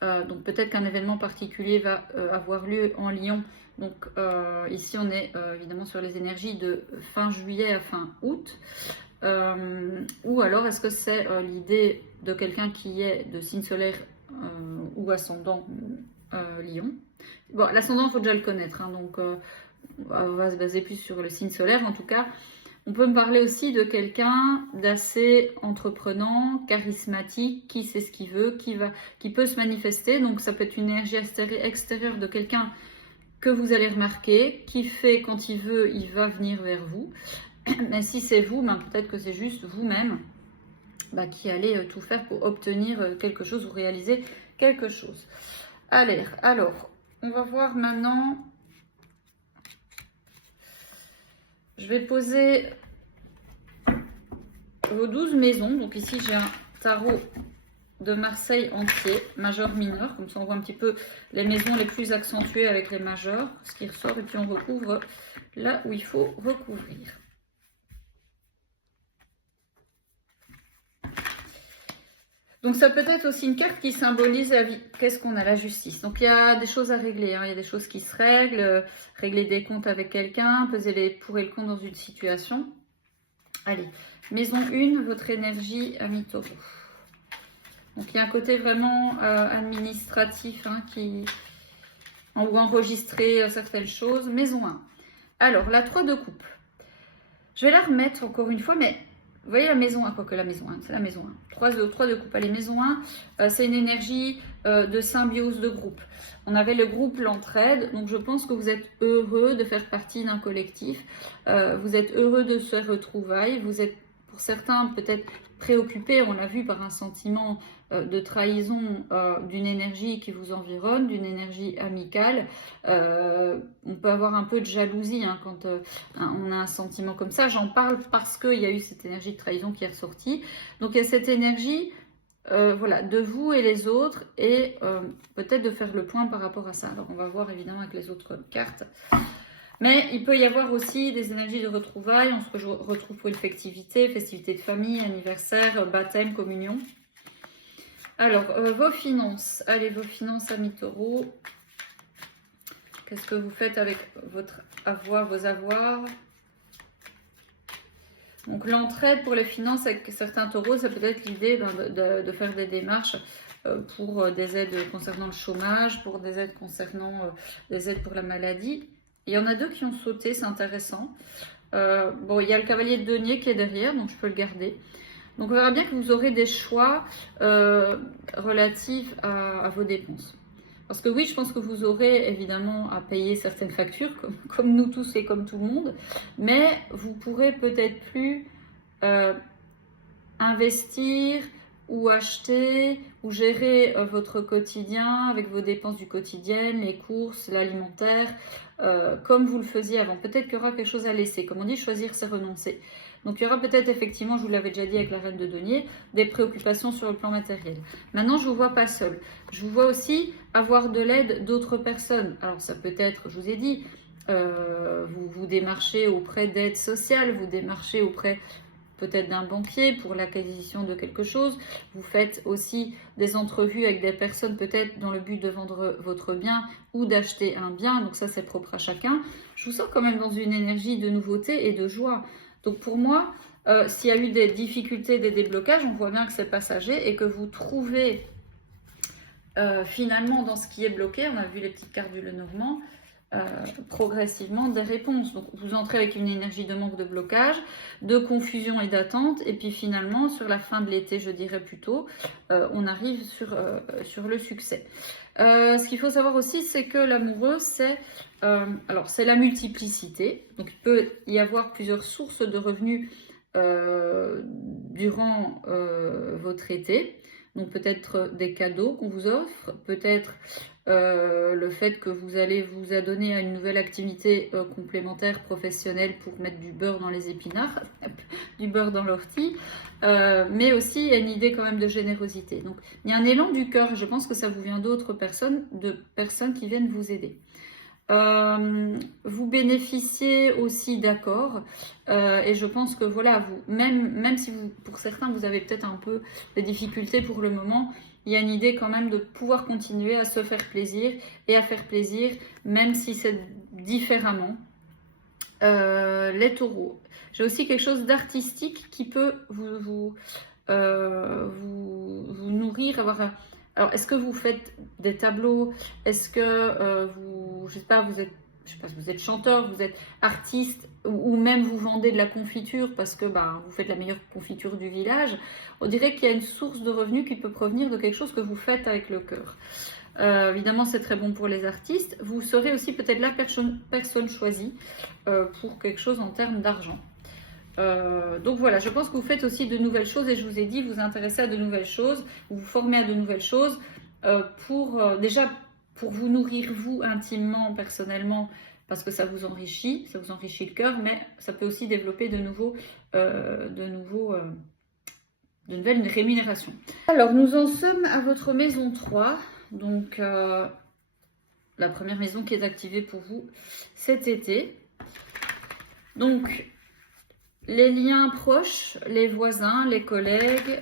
Donc peut-être qu'un événement particulier va avoir lieu en lion. Donc ici on est évidemment sur les énergies de fin juillet à fin août. Ou alors est-ce que c'est l'idée de quelqu'un qui est de signe solaire ou ascendant lion? Bon, l'ascendant, il faut déjà le connaître, hein, donc on va se baser plus sur le signe solaire. En tout cas, on peut me parler aussi de quelqu'un d'assez entreprenant, charismatique, qui sait ce qu'il veut, qui peut se manifester. Donc ça peut être une énergie extérieure de quelqu'un que vous allez remarquer, qui fait quand il veut, il va venir vers vous. Mais si c'est vous, peut-être que c'est juste vous-même qui allez tout faire pour obtenir quelque chose ou réaliser quelque chose. Allez, alors, on va voir maintenant. Je vais poser vos 12 maisons. Donc ici, j'ai un tarot de Marseille entier, majeur, mineur. Comme ça, on voit un petit peu les maisons les plus accentuées avec les majeurs, ce qui ressort. Et puis, on recouvre là où il faut recouvrir. Donc ça peut être aussi une carte qui symbolise la vie. Qu'est-ce qu'on a? La justice. Donc il y a des choses à régler, hein. Il y a des choses qui se règlent, régler des comptes avec quelqu'un, peser les pour et le contre dans une situation. Allez, maison 1, votre énergie, ami taureau. Donc il y a un côté vraiment administratif, hein, qui... ou enregistrer certaines choses. Maison 1. Alors, la 3 de coupe. Je vais la remettre encore une fois, mais vous voyez la maison 1, quoique la maison 1, c'est la maison 1. 3 de coupe. Allez, maison 1, c'est une énergie de symbiose de groupe. On avait le groupe, l'entraide, donc je pense que vous êtes heureux de faire partie d'un collectif. Vous êtes heureux de ce retrouvailles. Vous êtes, pour certains, peut-être préoccupés, on l'a vu, par un sentiment de trahison d'une énergie qui vous environne, d'une énergie amicale. On peut avoir un peu de jalousie hein, quand on a un sentiment comme ça. J'en parle parce qu'il y a eu cette énergie de trahison qui est ressortie. Donc il y a cette énergie voilà, de vous et les autres et peut-être de faire le point par rapport à ça. Alors on va voir évidemment avec les autres cartes. Mais il peut y avoir aussi des énergies de retrouvailles. On se retrouve pour une festivité de famille, anniversaire, baptême, communion. Alors, vos finances. Allez, vos finances, amis taureaux. Qu'est-ce que vous faites avec votre avoir, vos avoirs? Donc, l'entraide pour les finances avec certains taureaux, ça peut être l'idée de faire des démarches pour des aides concernant le chômage, pour des aides concernant des aides pour la maladie. Il y en a deux qui ont sauté, c'est intéressant. Bon, il y a le cavalier de denier qui est derrière, donc je peux le garder. Donc on verra bien que vous aurez des choix relatifs à vos dépenses. Parce que oui, je pense que vous aurez évidemment à payer certaines factures, comme nous tous et comme tout le monde, mais vous pourrez peut-être plus investir ou acheter ou gérer votre quotidien avec vos dépenses du quotidien, les courses, l'alimentaire, comme vous le faisiez avant. Peut-être qu'il y aura quelque chose à laisser. Comme on dit, choisir, c'est renoncer. Donc il y aura peut-être effectivement, je vous l'avais déjà dit avec la reine de denier, des préoccupations sur le plan matériel. Maintenant, je ne vous vois pas seul. Je vous vois aussi avoir de l'aide d'autres personnes. Alors ça peut être, je vous ai dit, vous démarchez auprès d'aide sociale, vous démarchez auprès peut-être d'un banquier pour l'acquisition de quelque chose. Vous faites aussi des entrevues avec des personnes peut-être dans le but de vendre votre bien ou d'acheter un bien. Donc ça, c'est propre à chacun. Je vous sens quand même dans une énergie de nouveauté et de joie. Donc pour moi, s'il y a eu des difficultés, des déblocages, on voit bien que c'est passager et que vous trouvez finalement dans ce qui est bloqué, on a vu les petites cartes du Lenormand, progressivement des réponses. Donc vous entrez avec une énergie de manque de blocage, de confusion et d'attente, et puis finalement sur la fin de l'été, je dirais plutôt, on arrive sur le succès. Ce qu'il faut savoir aussi, c'est que l'amoureux, c'est la multiplicité. Donc il peut y avoir plusieurs sources de revenus durant votre été. Donc peut-être des cadeaux qu'on vous offre, peut-être le fait que vous allez vous adonner à une nouvelle activité complémentaire professionnelle pour mettre du beurre dans les épinards, du beurre dans l'ortie, mais aussi il y a une idée quand même de générosité. Donc il y a un élan du cœur, je pense que ça vous vient d'autres personnes, de personnes qui viennent vous aider. Vous bénéficiez aussi d'accords et je pense que voilà, même si pour certains vous avez peut-être un peu des difficultés pour le moment, il y a une idée quand même de pouvoir continuer à se faire plaisir et à faire plaisir même si c'est différemment. Les taureaux, j'ai aussi quelque chose d'artistique qui peut vous nourrir, avoir alors, est-ce que vous faites des tableaux? Est-ce que je sais pas, vous êtes chanteur, vous êtes artiste, ou même vous vendez de la confiture parce que vous faites la meilleure confiture du village? On dirait qu'il y a une source de revenus qui peut provenir de quelque chose que vous faites avec le cœur. Évidemment, c'est très bon pour les artistes. Vous serez aussi peut-être la personne choisie pour quelque chose en termes d'argent. Donc voilà, je pense que vous faites aussi de nouvelles choses et je vous ai dit, vous intéressez à de nouvelles choses, vous vous formez à de nouvelles choses déjà pour vous nourrir vous intimement, personnellement, parce que ça vous enrichit le cœur, mais ça peut aussi développer de nouvelles rémunérations. Alors nous en sommes à votre maison 3, donc la première maison qui est activée pour vous cet été. Donc les liens proches, les voisins, les collègues,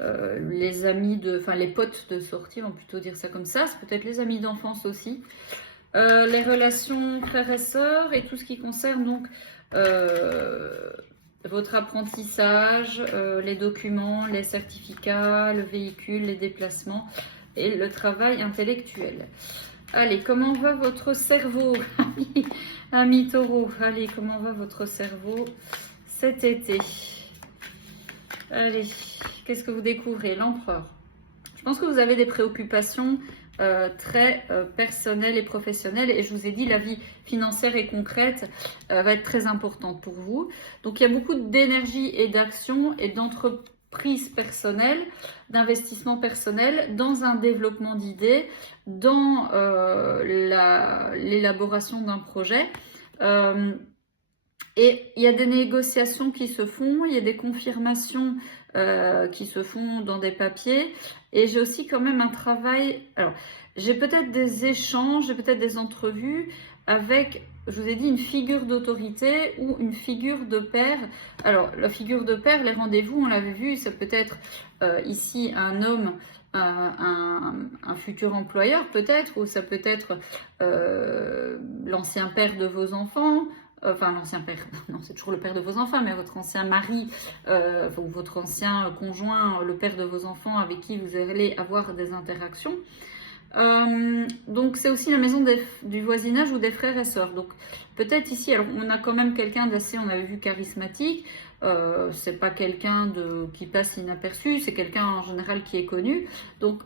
les amis, les potes de sortie, on va plutôt dire ça comme ça. C'est peut-être les amis d'enfance aussi. Les relations frères et sœurs et tout ce qui concerne donc votre apprentissage, les documents, les certificats, le véhicule, les déplacements et le travail intellectuel. Allez, comment va votre cerveau, ami taureau? Allez, comment va votre cerveau cet été? Allez, qu'est-ce que vous découvrez? L'empereur. Je pense que vous avez des préoccupations très personnelles et professionnelles. Et je vous ai dit, la vie financière et concrète va être très importante pour vous. Donc, il y a beaucoup d'énergie et d'action et d'entreprise personnelle, d'investissement personnel, dans un développement d'idées, dans l'élaboration d'un projet. Et il y a des négociations qui se font, il y a des confirmations qui se font dans des papiers. Et j'ai aussi quand même un travail... Alors, j'ai peut-être des échanges, j'ai peut-être des entrevues avec, je vous ai dit, une figure d'autorité ou une figure de père. Alors, la figure de père, les rendez-vous, on l'avait vu, ça peut être ici un homme, un futur employeur peut-être, ou ça peut être l'ancien père de vos enfants. Enfin, l'ancien père, non, c'est toujours le père de vos enfants, mais votre ancien mari ou votre ancien conjoint, le père de vos enfants avec qui vous allez avoir des interactions. Donc, c'est aussi la maison du voisinage ou des frères et sœurs. Donc, peut-être ici, alors on a quand même quelqu'un d'assez, on avait vu, charismatique. C'est pas quelqu'un qui passe inaperçu, c'est quelqu'un en général qui est connu. Donc,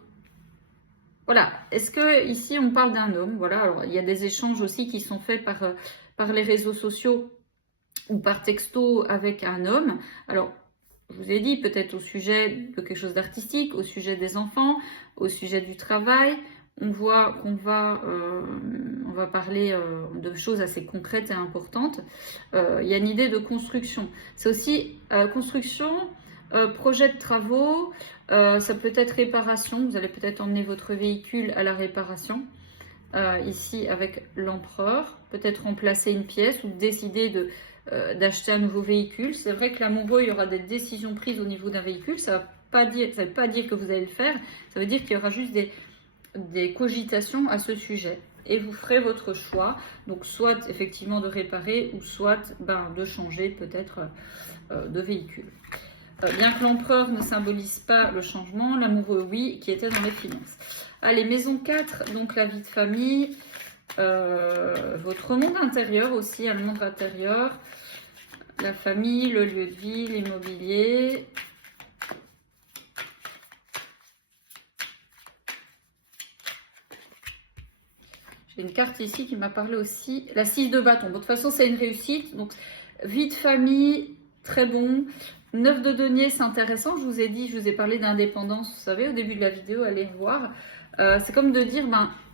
voilà. Est-ce que ici on parle d'un homme? Voilà. Alors, il y a des échanges aussi qui sont faits par les réseaux sociaux ou par texto avec un homme. Alors, je vous ai dit peut-être au sujet de quelque chose d'artistique, au sujet des enfants, au sujet du travail. On voit qu'on va parler de choses assez concrètes et importantes. Il y a une idée de construction. C'est aussi construction, projet de travaux, ça peut être réparation. Vous allez peut-être emmener votre véhicule à la réparation. Ici avec l'empereur, peut-être remplacer une pièce ou décider d'acheter un nouveau véhicule. C'est vrai que l'amoureux, il y aura des décisions prises au niveau d'un véhicule. Ça ne veut pas dire que vous allez le faire. Ça veut dire qu'il y aura juste des cogitations à ce sujet. Et vous ferez votre choix. Donc soit effectivement de réparer ou soit de changer peut-être de véhicule. Bien que l'empereur ne symbolise pas le changement, l'amoureux oui, qui était dans les finances. Allez, maison 4, donc la vie de famille, votre monde intérieur aussi, le monde intérieur, la famille, le lieu de vie, l'immobilier. J'ai une carte ici qui m'a parlé aussi, la 6 de bâton. Bon, de toute façon, c'est une réussite. Donc, vie de famille, très bon. 9 de denier, c'est intéressant. Je vous ai dit, je vous ai parlé d'indépendance, vous savez, au début de la vidéo, allez voir. C'est comme de dire,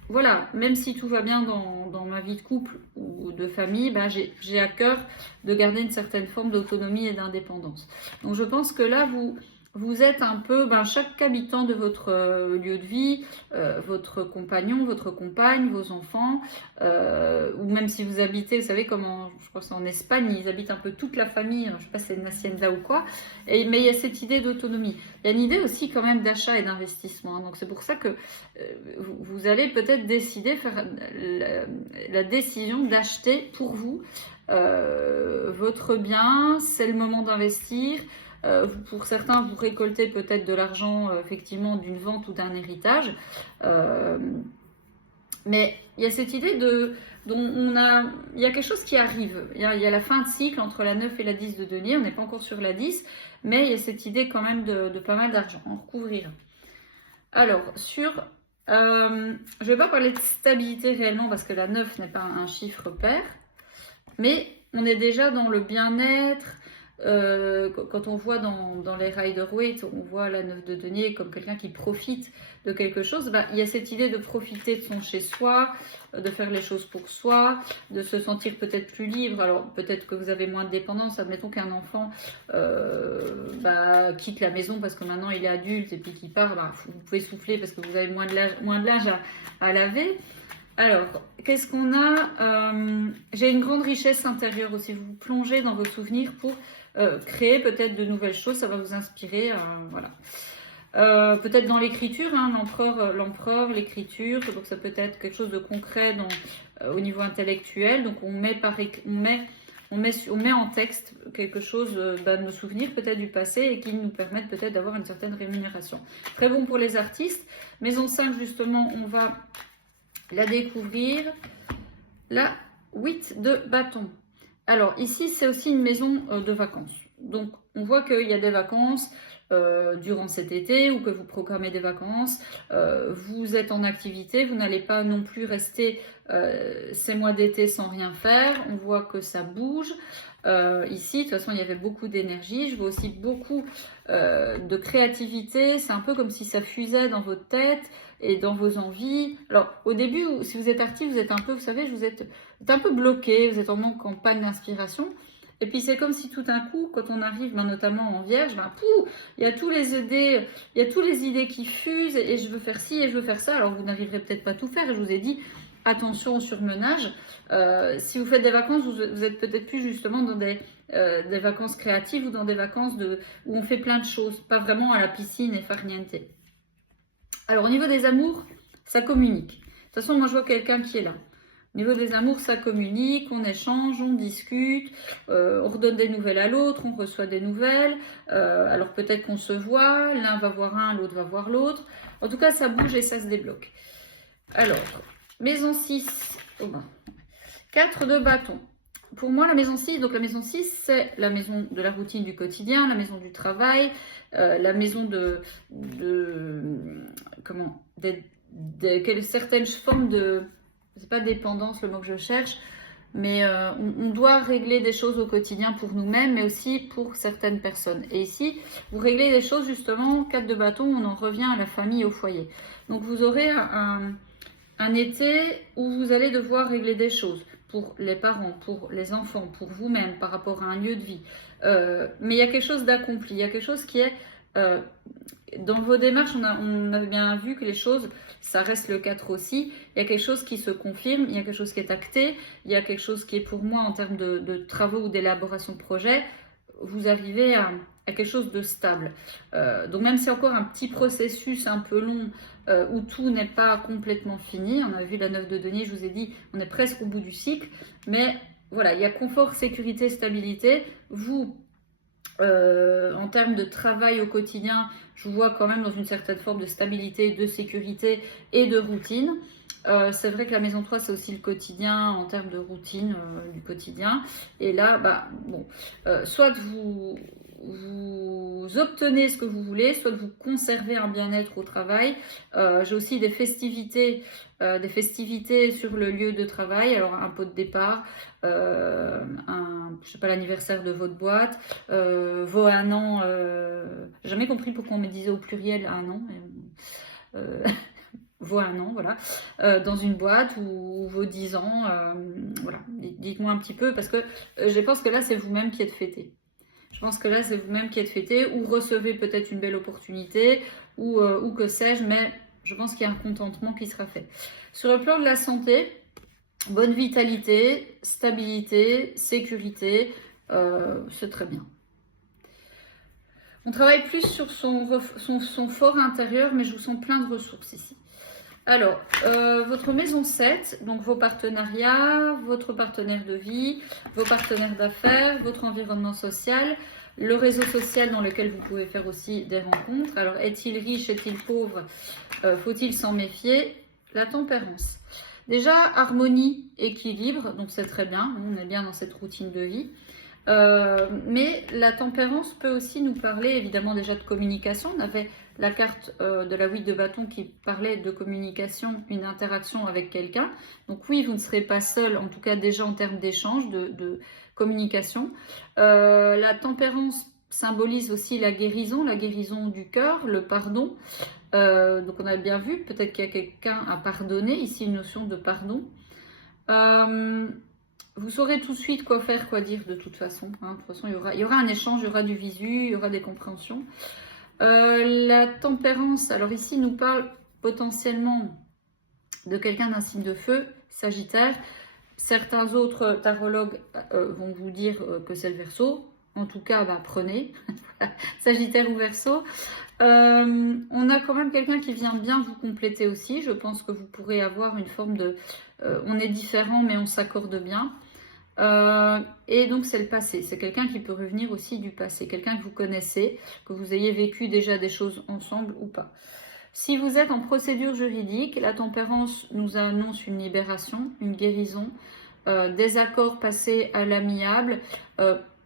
voilà, même si tout va bien dans ma vie de couple ou de famille, j'ai à cœur de garder une certaine forme d'autonomie et d'indépendance. Donc je pense que là, vous êtes un peu, chaque habitant de votre lieu de vie, votre compagnon, votre compagne, vos enfants, ou même si vous habitez, vous savez comment, je crois que c'est en Espagne, ils habitent un peu toute la famille, je ne sais pas si c'est une hacienda ou quoi, mais il y a cette idée d'autonomie. Il y a une idée aussi quand même d'achat et d'investissement, donc c'est pour ça que vous allez peut-être décider, faire la décision d'acheter pour vous votre bien, c'est le moment d'investir. Pour certains, vous récoltez peut-être de l'argent effectivement d'une vente ou d'un héritage. Mais il y a cette idée il y a quelque chose qui arrive. Il y a la fin de cycle entre la 9 et la 10 de denier. On n'est pas encore sur la 10, mais il y a cette idée quand même de pas mal d'argent. On recouvrira. Alors, je ne vais pas parler de stabilité réellement parce que la 9 n'est pas un chiffre pair, mais on est déjà dans le bien-être. Quand on voit dans les Rider-Waite, on voit la 9 de denier comme quelqu'un qui profite de quelque chose, il y a cette idée de profiter de son chez-soi, de faire les choses pour soi, de se sentir peut-être plus libre. Alors peut-être que vous avez moins de dépendance, admettons qu'un enfant quitte la maison parce que maintenant il est adulte et puis qu'il part, vous pouvez souffler parce que vous avez moins de linge à laver. Alors, qu'est-ce qu'on a? J'ai une grande richesse intérieure aussi. Vous plongez dans vos souvenirs pour créer peut-être de nouvelles choses. Ça va vous inspirer. Voilà. Peut-être dans l'écriture, l'empereur, l'écriture. Donc, ça peut être quelque chose de concret au niveau intellectuel. Donc, on met en texte quelque chose, nos souvenirs peut-être du passé et qui nous permettent peut-être d'avoir une certaine rémunération. Très bon pour les artistes. Maison 5, justement, on va la découvrir. La 8 de bâton. Alors ici, c'est aussi une maison de vacances. Donc, on voit qu'il y a des vacances durant cet été ou que vous programmez des vacances. Vous êtes en activité, vous n'allez pas non plus rester ces mois d'été sans rien faire. On voit que ça bouge. Ici, de toute façon, il y avait beaucoup d'énergie. Je vois aussi beaucoup de créativité. C'est un peu comme si ça fusait dans votre tête et dans vos envies. Alors, au début, si vous êtes artiste, vous êtes un peu, vous savez, vous êtes un peu bloqué, vous êtes en manque en panne d'inspiration. Et puis, c'est comme si tout d'un coup, quand on arrive, notamment en vierge, il y a tous les idées, il y a tous les idées qui fusent et je veux faire ci et je veux faire ça. Alors, vous n'arriverez peut-être pas à tout faire. Et je vous ai dit, attention au surmenage. Si vous faites des vacances, vous êtes peut-être plus justement dans des vacances créatives ou dans des vacances où on fait plein de choses, pas vraiment à la piscine et farniente. Alors au niveau des amours, ça communique. De toute façon, moi je vois quelqu'un qui est là. Au niveau des amours, ça communique, on échange, on discute, on redonne des nouvelles à l'autre, on reçoit des nouvelles. Alors peut-être qu'on se voit, l'un va voir un, l'autre va voir l'autre. En tout cas, ça bouge et ça se débloque. Alors, maison 6, 4 de bâton. Pour moi, la maison 6, donc la maison 6, c'est la maison de la routine du quotidien, la maison du travail, la maison certaines formes de, c'est pas dépendance le mot que je cherche, mais on doit régler des choses au quotidien pour nous-mêmes, mais aussi pour certaines personnes. Et ici, vous réglez des choses justement, 4 de bâton, on en revient à la famille, au foyer. Donc vous aurez un été où vous allez devoir régler des choses pour les parents, pour les enfants, pour vous-même, par rapport à un lieu de vie. Mais il y a quelque chose d'accompli, il y a quelque chose qui est... dans vos démarches, on a bien vu que les choses, ça reste le 4 aussi, il y a quelque chose qui se confirme, il y a quelque chose qui est acté, il y a quelque chose qui est pour moi en termes de travaux ou d'élaboration de projet, vous arrivez à quelque chose de stable. Donc même si encore un petit processus un peu long où tout n'est pas complètement fini, on a vu la 9 de denier, je vous ai dit, on est presque au bout du cycle, mais voilà, il y a confort, sécurité, stabilité. Vous, en termes de travail au quotidien, je vous vois quand même dans une certaine forme de stabilité, de sécurité et de routine. C'est vrai que la maison 3, c'est aussi le quotidien en termes de routine du quotidien. Et là, soit vous obtenez ce que vous voulez, soit vous conservez un bien-être au travail. J'ai aussi des festivités sur le lieu de travail. Alors un pot de départ, je sais pas, l'anniversaire de votre boîte, vos 1 an. J'ai jamais compris pourquoi on me disait au pluriel 1 an. Vos 1 an, voilà, dans une boîte ou vos 10 ans, voilà. Dites-moi un petit peu parce que je pense que là c'est vous-même qui êtes fêté. Je pense que là c'est vous-même qui êtes fêté ou recevez peut-être une belle opportunité ou que sais-je, mais je pense qu'il y a un contentement qui sera fait. Sur le plan de la santé, bonne vitalité, stabilité, sécurité, c'est très bien. On travaille plus sur son fort intérieur, mais je vous sens plein de ressources ici. Alors, votre maison 7, donc vos partenariats, votre partenaire de vie, vos partenaires d'affaires, votre environnement social, le réseau social dans lequel vous pouvez faire aussi des rencontres. Alors, est-il riche, est-il pauvre? Faut-il s'en méfier? La tempérance. Déjà, harmonie, équilibre, donc c'est très bien, on est bien dans cette routine de vie. Mais la tempérance peut aussi nous parler évidemment déjà de communication. On avait la carte de la 8 de bâton qui parlait de communication, une interaction avec quelqu'un. Donc oui, vous ne serez pas seul, en tout cas déjà en termes d'échange, de communication. La tempérance symbolise aussi la guérison du cœur, le pardon. Donc on a bien vu, peut-être qu'il y a quelqu'un à pardonner, ici une notion de pardon. Vous saurez tout de suite quoi faire, quoi dire de toute façon. Hein. De toute façon, il y aura un échange, il y aura du visu, il y aura des compréhensions. La tempérance, alors ici, nous parle potentiellement de quelqu'un d'un signe de feu, Sagittaire. Certains autres tarologues vont vous dire que c'est le Verseau. En tout cas, prenez. Sagittaire ou Verseau. On a quand même quelqu'un qui vient bien vous compléter aussi. Je pense que vous pourrez avoir une forme de... on est différent, mais on s'accorde bien. Et donc c'est le passé, c'est quelqu'un qui peut revenir aussi du passé, quelqu'un que vous connaissez, que vous ayez vécu déjà des choses ensemble ou pas. Si vous êtes en procédure juridique, la tempérance nous annonce une libération, une guérison, des accords passés à l'amiable,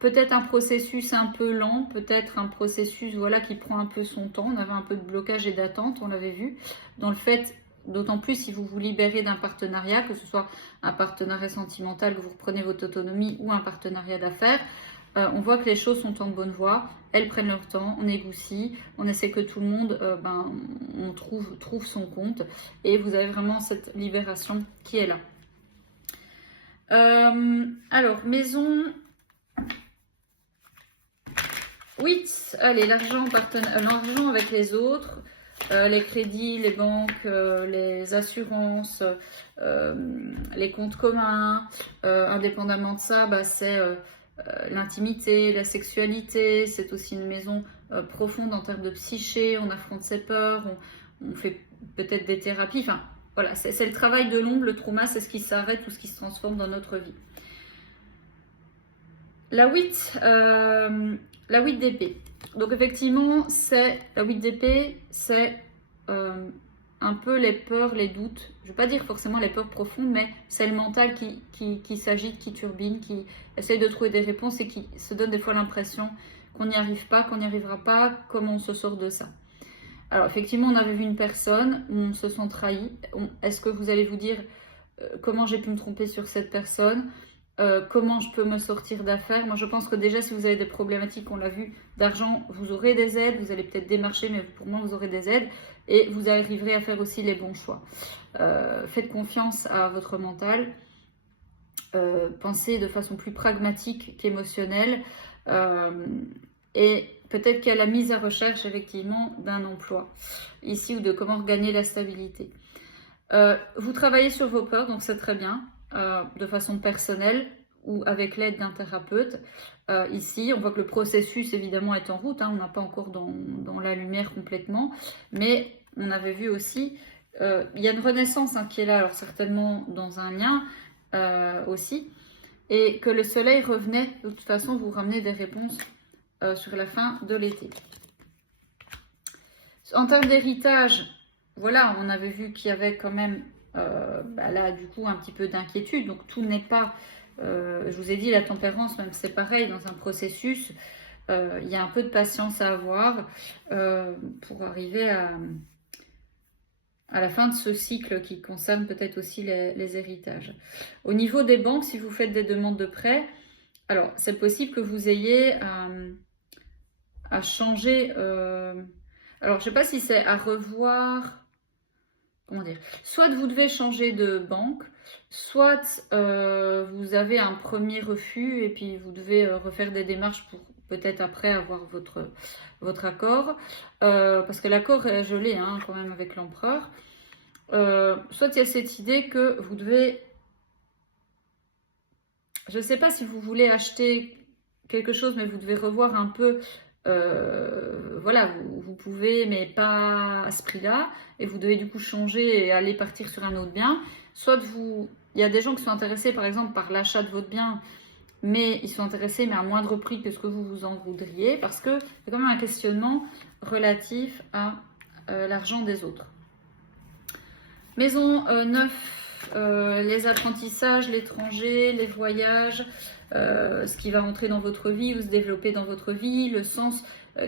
peut-être un processus un peu lent, peut-être un processus voilà, qui prend un peu son temps. On avait un peu de blocage et d'attente, on l'avait vu, dans le fait, d'autant plus si vous vous libérez d'un partenariat, que ce soit un partenariat sentimental où vous reprenez votre autonomie ou un partenariat d'affaires. On voit que les choses sont en bonne voie, elles prennent leur temps, on négocie, on essaie que tout le monde on trouve son compte et vous avez vraiment cette libération qui est là. Alors, maison 8, allez, l'argent avec les autres, les crédits, les banques, les assurances, les comptes communs, indépendamment de ça, c'est l'intimité, la sexualité, c'est aussi une maison profonde en termes de psyché, on affronte ses peurs, on fait peut-être des thérapies, enfin voilà, c'est le travail de l'ombre, le trauma, c'est ce qui s'arrête ou ce qui se transforme dans notre vie. La 8 d'épée. Donc effectivement, la 8 d'épée, c'est un peu les peurs, les doutes. Je ne vais pas dire forcément les peurs profondes, mais c'est le mental qui s'agite, qui turbine, qui essaye de trouver des réponses et qui se donne des fois l'impression qu'on n'y arrive pas, qu'on n'y arrivera pas, comment on se sort de ça. Alors effectivement, on avait vu une personne où on se sent trahi. Est-ce que vous allez vous dire comment j'ai pu me tromper sur cette personne, comment je peux me sortir d'affaires? Moi je pense que déjà si vous avez des problématiques, on l'a vu, d'argent, vous aurez des aides, vous allez peut-être démarcher, mais pour moi vous aurez des aides et vous arriverez à faire aussi les bons choix. Faites confiance à votre mental, pensez de façon plus pragmatique qu'émotionnelle et peut-être qu'à la mise à recherche effectivement d'un emploi ici ou de comment gagner la stabilité. Vous travaillez sur vos peurs, donc c'est très bien, de façon personnelle ou avec l'aide d'un thérapeute. Ici, on voit que le processus évidemment est en route, hein, on n'a pas encore dans la lumière complètement, mais on avait vu aussi, il y a une renaissance qui est là, alors certainement dans un lien aussi, et que le soleil revenait, de toute façon vous ramenez des réponses sur la fin de l'été. En termes d'héritage, voilà, on avait vu qu'il y avait quand même là du coup un petit peu d'inquiétude, donc tout n'est pas, je vous ai dit la tempérance, même c'est pareil dans un processus, il y a un peu de patience à avoir pour arriver à la fin de ce cycle qui concerne peut-être aussi les héritages. Au niveau des banques, si vous faites des demandes de prêt, alors c'est possible que vous ayez à changer, alors je ne sais pas si c'est à revoir, comment dire, soit vous devez changer de banque, soit vous avez un premier refus et puis vous devez refaire des démarches pour peut-être après avoir votre accord, parce que l'accord est gelé quand même avec l'empereur. Soit il y a cette idée que vous devez, je ne sais pas si vous voulez acheter quelque chose, mais vous devez revoir un peu, voilà, vous pouvez, mais pas à ce prix-là, et vous devez du coup changer et aller partir sur un autre bien. Soit il y a des gens qui sont intéressés par exemple par l'achat de votre bien, mais ils sont intéressés mais à moindre prix que ce que vous en voudriez, parce que c'est quand même un questionnement relatif à l'argent des autres. Maison 9, les apprentissages, l'étranger, les voyages, ce qui va entrer dans votre vie ou se développer dans votre vie, le sens,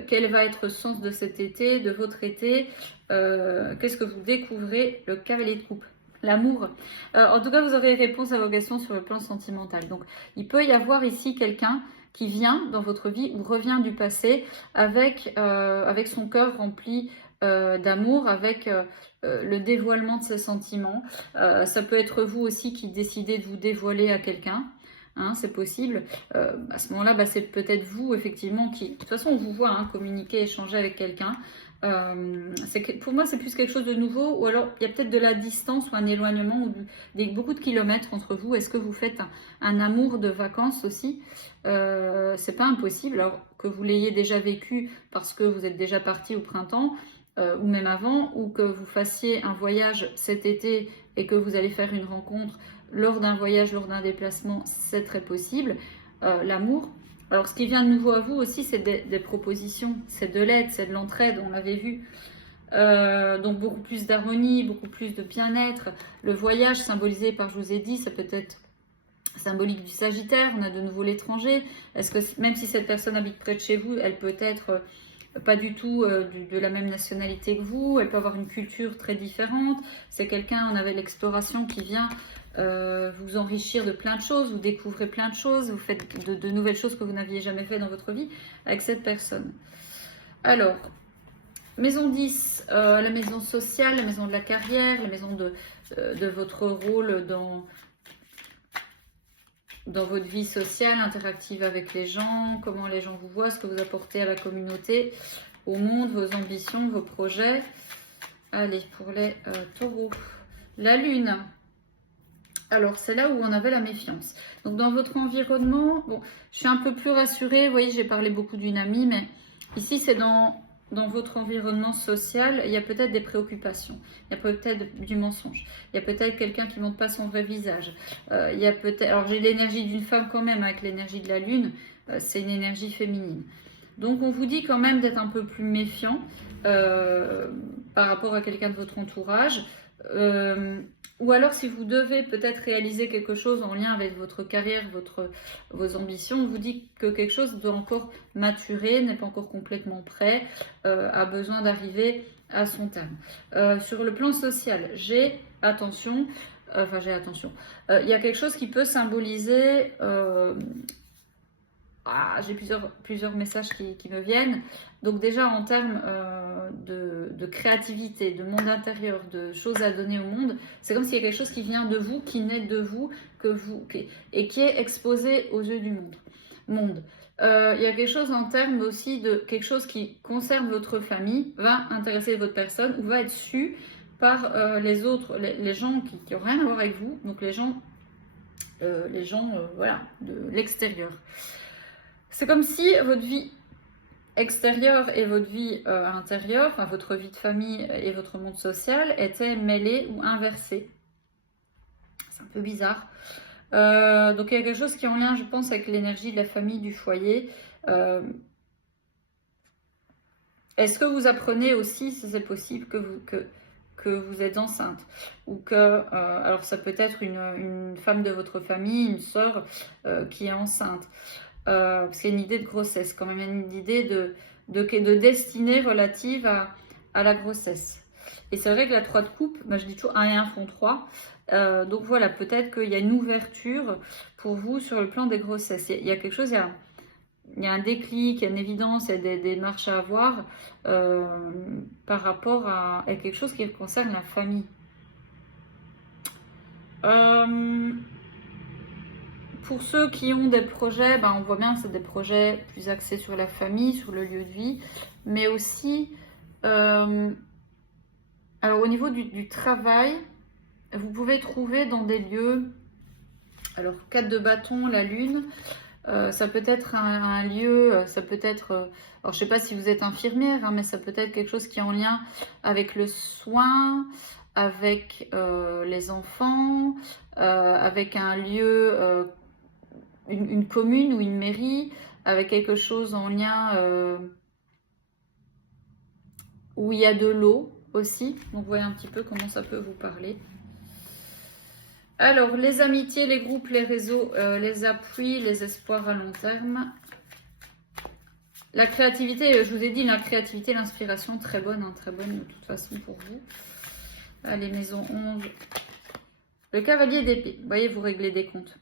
quel va être le sens de cet été, de votre été, qu'est-ce que vous découvrez, le cavalier de coupe. L'amour. En tout cas, vous aurez réponse à vos questions sur le plan sentimental. Donc, il peut y avoir ici quelqu'un qui vient dans votre vie ou revient du passé avec son cœur rempli d'amour, avec le dévoilement de ses sentiments. Ça peut être vous aussi qui décidez de vous dévoiler à quelqu'un. C'est possible. À ce moment-là, c'est peut-être vous, effectivement, qui... De toute façon, on vous voit communiquer, échanger avec quelqu'un. Pour moi, c'est plus quelque chose de nouveau, ou alors il y a peut-être de la distance ou un éloignement, ou beaucoup de kilomètres entre vous. Est-ce que vous faites un amour de vacances aussi? C'est pas impossible, alors que vous l'ayez déjà vécu parce que vous êtes déjà parti au printemps, ou même avant, ou que vous fassiez un voyage cet été et que vous allez faire une rencontre lors d'un voyage, lors d'un déplacement, c'est très possible. L'amour. Alors, ce qui vient de nouveau à vous aussi, c'est des propositions, c'est de l'aide, c'est de l'entraide, on l'avait vu. Donc beaucoup plus d'harmonie, beaucoup plus de bien-être. Le voyage symbolisé par, je vous ai dit, ça peut être symbolique du Sagittaire. On a de nouveau l'étranger. Est-ce que même si cette personne habite près de chez vous, elle peut être pas du tout de la même nationalité que vous, elle peut avoir une culture très différente. C'est quelqu'un, on avait l'exploration qui vient vous enrichir de plein de choses, vous découvrez plein de choses, vous faites de nouvelles choses que vous n'aviez jamais fait dans votre vie avec cette personne. Alors, maison 10, la maison sociale, la maison de la carrière, la maison de votre rôle dans votre vie sociale, interactive avec les gens, comment les gens vous voient, ce que vous apportez à la communauté, au monde, vos ambitions, vos projets. Allez, pour les taureaux. La lune. Alors, c'est là où on avait la méfiance. Donc, dans votre environnement, bon, je suis un peu plus rassurée. Vous voyez, j'ai parlé beaucoup d'une amie, mais ici, c'est dans votre environnement social, il y a peut-être des préoccupations, il y a peut-être du mensonge, il y a peut-être quelqu'un qui ne montre pas son vrai visage, il y a peut-être, alors j'ai l'énergie d'une femme quand même avec l'énergie de la lune, c'est une énergie féminine. Donc on vous dit quand même d'être un peu plus méfiant par rapport à quelqu'un de votre entourage. Ou alors si vous devez peut-être réaliser quelque chose en lien avec votre carrière, vos ambitions, on vous dit que quelque chose doit encore maturer, n'est pas encore complètement prêt, a besoin d'arriver à son terme. Sur le plan social, j'ai attention, il y a quelque chose qui peut symboliser... j'ai plusieurs messages qui me viennent. Donc déjà en termes de créativité, de monde intérieur, de choses à donner au monde, c'est comme s'il y a quelque chose qui vient de vous, qui naît de vous, et qui est exposé aux yeux du monde. Il y a quelque chose en termes aussi de quelque chose qui concerne votre famille, va intéresser votre personne ou va être su par les autres, les gens qui n'ont rien à voir avec vous, donc les gens voilà, de l'extérieur. C'est comme si votre vie extérieure et votre vie intérieure, enfin votre vie de famille et votre monde social étaient mêlés ou inversés. C'est un peu bizarre. Donc il y a quelque chose qui est en lien, je pense, avec l'énergie de la famille, du foyer. Est-ce que vous apprenez aussi, si c'est possible, que vous êtes enceinte, ou que, alors ça peut être une femme de votre famille, une sœur qui est enceinte. Parce qu'il y a une idée de grossesse, quand même, une idée de destinée relative à la grossesse. Et c'est vrai que la 3 de coupe, je dis toujours 1 et 1 font 3. Donc voilà, peut-être qu'il y a une ouverture pour vous sur le plan des grossesses. Il y a quelque chose, il y a un déclic, il y a une évidence, il y a des marches à avoir par rapport à quelque chose qui concerne la famille. Pour ceux qui ont des projets, on voit bien que c'est des projets plus axés sur la famille, sur le lieu de vie, mais aussi, alors au niveau du travail, vous pouvez trouver dans des lieux, alors 4 de bâton, la lune, ça peut être un lieu, ça peut être, alors je ne sais pas si vous êtes infirmière, mais ça peut être quelque chose qui est en lien avec le soin, avec les enfants, avec un lieu... une commune ou une mairie, avec quelque chose en lien où il y a de l'eau aussi. Donc, voyez un petit peu comment ça peut vous parler. Alors, les amitiés, les groupes, les réseaux, les appuis, les espoirs à long terme. La créativité, je vous ai dit, la créativité, l'inspiration, très bonne de toute façon pour vous. Allez, maison 11. Le cavalier d'épée. Vous voyez, vous réglez des comptes.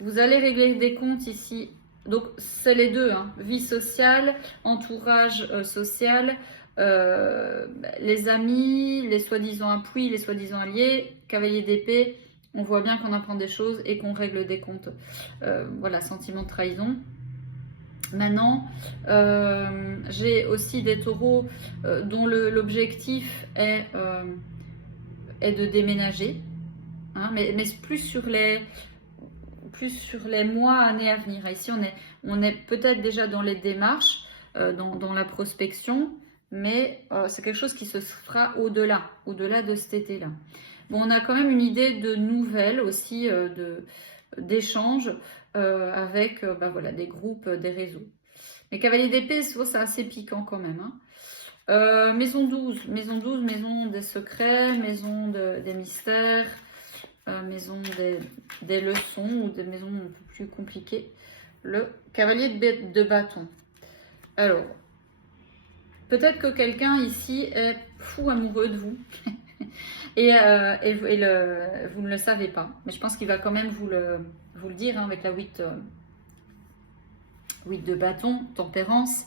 Vous allez régler des comptes ici. Donc, c'est les deux. Vie sociale, entourage social, les amis, les soi-disant appuis, les soi-disant alliés, cavalier d'épée. On voit bien qu'on apprend des choses et qu'on règle des comptes. Voilà, sentiment de trahison. Maintenant, j'ai aussi des taureaux dont l'objectif est de déménager. Mais plus sur les mois, années à venir. Ici, on est peut-être déjà dans les démarches, dans la prospection, mais c'est quelque chose qui se fera au-delà de cet été-là. Bon, on a quand même une idée de nouvelles aussi, d'échanges avec voilà, des groupes, des réseaux. Mais cavalier d'épée, c'est assez piquant quand même. Maison 12, maison des secrets, maison des mystères, maison des leçons ou des maisons un peu plus compliquées. Le cavalier de bâton. Alors, peut-être que quelqu'un ici est fou amoureux de vous et vous ne le savez pas. Mais je pense qu'il va quand même vous le dire hein, avec la 8 de bâton, tempérance.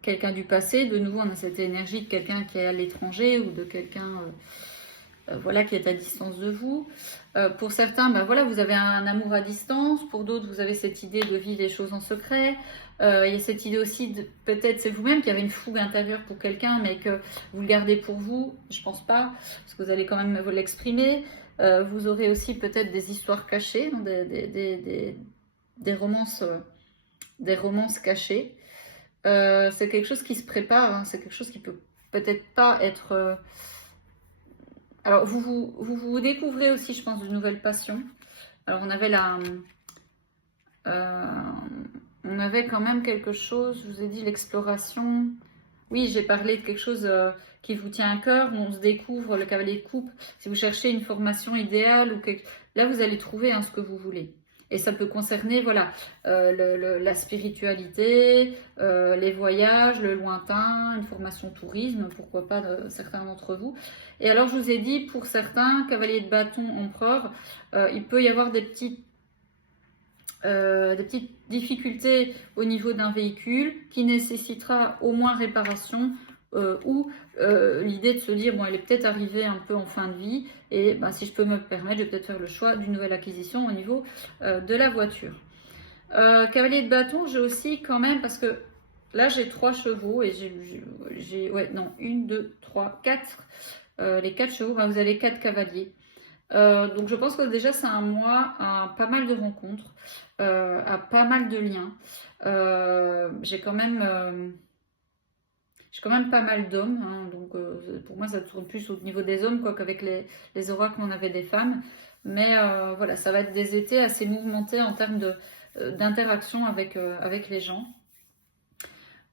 Quelqu'un du passé, de nouveau on a cette énergie de quelqu'un qui est à l'étranger ou de quelqu'un voilà, qui est à distance de vous. Pour certains, ben voilà, vous avez un amour à distance. Pour d'autres, vous avez cette idée de vivre les choses en secret. Il y a cette idée aussi de peut-être c'est vous-même qui avez une fougue intérieure pour quelqu'un, mais que vous le gardez pour vous. Je pense pas, parce que vous allez quand même vous l'exprimer. Vous aurez aussi peut-être des histoires cachées, des romances cachées. C'est quelque chose qui se prépare. Hein, c'est quelque chose qui peut peut-être pas être alors, vous découvrez aussi, je pense, de nouvelles passions. Alors, on avait on avait quand même quelque chose, je vous ai dit l'exploration. Oui, j'ai parlé de quelque chose qui vous tient à cœur, où on se découvre le cavalier de coupe. Si vous cherchez une formation idéale, là, vous allez trouver hein, ce que vous voulez. Et ça peut concerner voilà, la spiritualité, les voyages, le lointain, une formation tourisme, pourquoi pas certains d'entre vous. Et alors je vous ai dit, pour certains, cavalier de bâton, empereur, il peut y avoir des petites difficultés au niveau d'un véhicule qui nécessitera au moins réparation ou l'idée de se dire bon elle est peut-être arrivée un peu en fin de vie et ben, si je peux me permettre je vais peut-être faire le choix d'une nouvelle acquisition au niveau de la voiture. Cavalier de bâton j'ai aussi quand même parce que là j'ai 3 chevaux et j'ai ouais non 1, 2, 3, 4 les 4 chevaux ben, vous avez 4 cavaliers. Donc je pense que déjà c'est un mois à pas mal de rencontres, à pas mal de liens. J'ai quand même pas mal d'hommes, hein, donc pour moi ça tourne plus au niveau des hommes quoi qu'avec les oracles on avait des femmes. Mais voilà, ça va être des étés assez mouvementés en termes d'interaction avec les gens.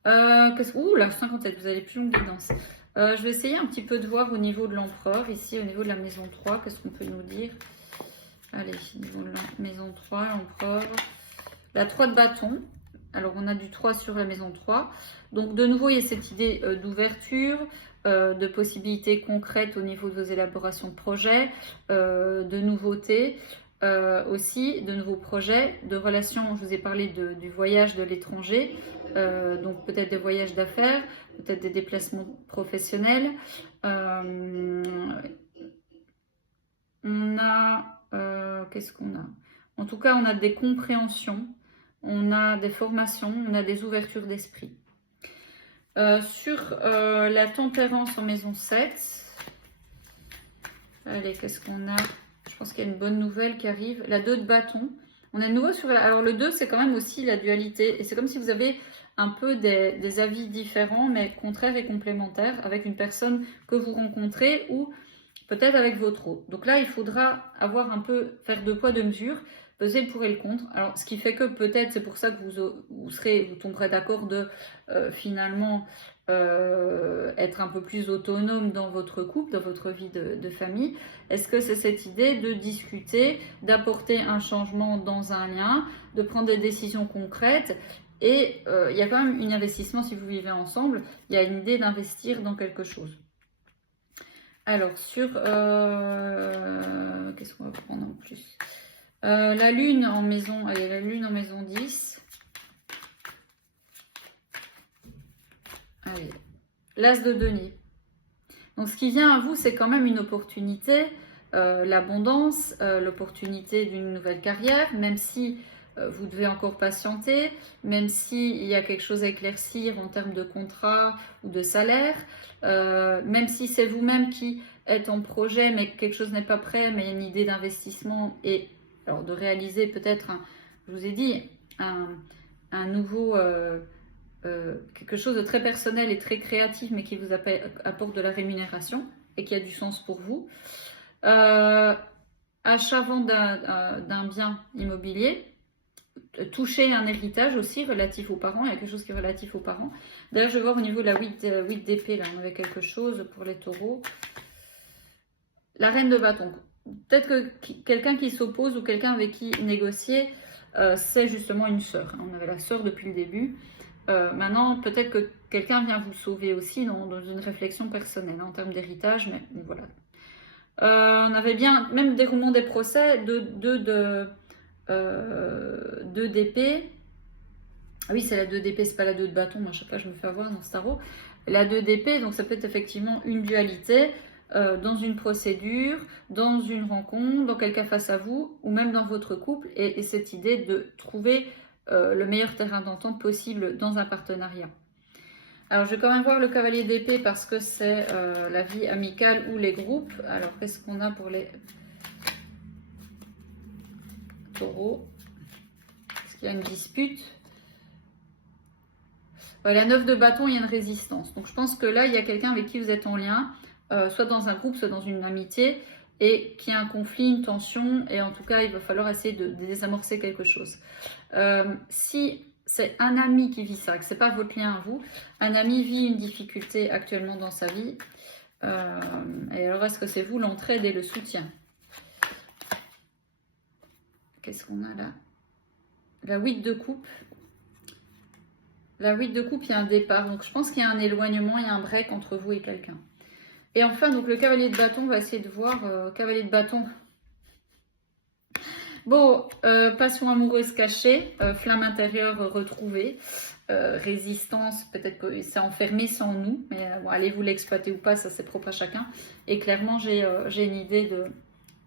Ouh, la 57, vous avez plus longue guidance. Je vais essayer un petit peu de voir au niveau de l'empereur, ici au niveau de la maison 3, qu'est-ce qu'on peut nous dire. Allez, au niveau de la maison 3, l'empereur. La 3 de bâton. Alors, on a du 3 sur la maison 3. Donc, de nouveau, il y a cette idée d'ouverture, de possibilités concrètes au niveau de vos élaborations de projets, de nouveautés. Aussi de nouveaux projets, de relations, je vous ai parlé du voyage de l'étranger, donc peut-être des voyages d'affaires, peut-être des déplacements professionnels. On a, qu'est-ce qu'on a? En tout cas, on a des compréhensions, on a des formations, on a des ouvertures d'esprit. Sur la tempérance en maison 7, allez, qu'est-ce qu'on a? Je pense qu'il y a une bonne nouvelle qui arrive. La 2 de bâton. On est de nouveau sur... Alors le 2, c'est quand même aussi la dualité. Et c'est comme si vous avez un peu des avis différents, mais contraires et complémentaires, avec une personne que vous rencontrez ou peut-être avec votre autre. Donc là, il faudra avoir un peu, faire 2 poids 2 mesures, peser le pour et le contre. Alors, ce qui fait que peut-être, c'est pour ça que vous tomberez d'accord de finalement être un peu plus autonome dans votre couple, dans votre vie de famille. Est-ce que c'est cette idée de discuter, d'apporter un changement dans un lien, de prendre des décisions concrètes? Et il y a quand même un investissement si vous vivez ensemble, il y a une idée d'investir dans quelque chose. Alors, sur... qu'est-ce qu'on va prendre en plus? La lune en maison... Allez, la lune en maison 10. Allez, l'as de denier. Donc, ce qui vient à vous, c'est quand même une opportunité, l'abondance, l'opportunité d'une nouvelle carrière, même si vous devez encore patienter, même s'il y a quelque chose à éclaircir en termes de contrat ou de salaire, même si c'est vous-même qui êtes en projet, mais que quelque chose n'est pas prêt, mais il y a une idée d'investissement et alors de réaliser peut-être, je vous ai dit, un nouveau... quelque chose de très personnel et très créatif, mais qui vous apporte de la rémunération et qui a du sens pour vous. Achat-vente d'un bien immobilier, toucher un héritage aussi relatif aux parents. Il y a quelque chose qui est relatif aux parents. D'ailleurs, je vais voir au niveau de la 8 d'épée, là, on avait quelque chose pour les taureaux. La reine de bâton. Peut-être que quelqu'un qui s'oppose ou quelqu'un avec qui négocier, c'est justement une sœur. On avait la sœur depuis le début. Maintenant, peut-être que quelqu'un vient vous sauver aussi dans une réflexion personnelle en termes d'héritage, mais voilà. On avait bien, même déroulement des procès, 2 d'épée. Ah oui, c'est la 2 d'épée, c'est pas la 2 de bâton. Moi, à chaque fois, je me fais avoir dans ce tarot. La 2 d'épée, donc ça peut être effectivement une dualité dans une procédure, dans une rencontre, dans quelqu'un face à vous, ou même dans votre couple, et cette idée de trouver le meilleur terrain d'entente possible dans un partenariat. Alors, je vais quand même voir le cavalier d'épée parce que c'est la vie amicale ou les groupes. Alors, qu'est-ce qu'on a pour les taureaux? Est-ce qu'il y a une dispute? La 9 de bâton, il y a une résistance. Donc, je pense que là, il y a quelqu'un avec qui vous êtes en lien, soit dans un groupe, soit dans une amitié, et qui a un conflit, une tension, et en tout cas, il va falloir essayer de désamorcer quelque chose. Si c'est un ami qui vit ça, que ce n'est pas votre lien à vous, un ami vit une difficulté actuellement dans sa vie, et alors est-ce que c'est vous l'entraide et le soutien? Qu'est-ce qu'on a là? La 8 de coupe. La 8 de coupe, il y a un départ, donc je pense qu'il y a un éloignement, il y a un break entre vous et quelqu'un. Et enfin, donc le cavalier de bâton, on va essayer de voir, cavalier de bâton. Bon, passion amoureuse cachée, flamme intérieure retrouvée, résistance, peut-être que c'est enfermé sans nous, mais bon, allez vous l'exploiter ou pas, ça c'est propre à chacun. Et clairement, j'ai une idée de,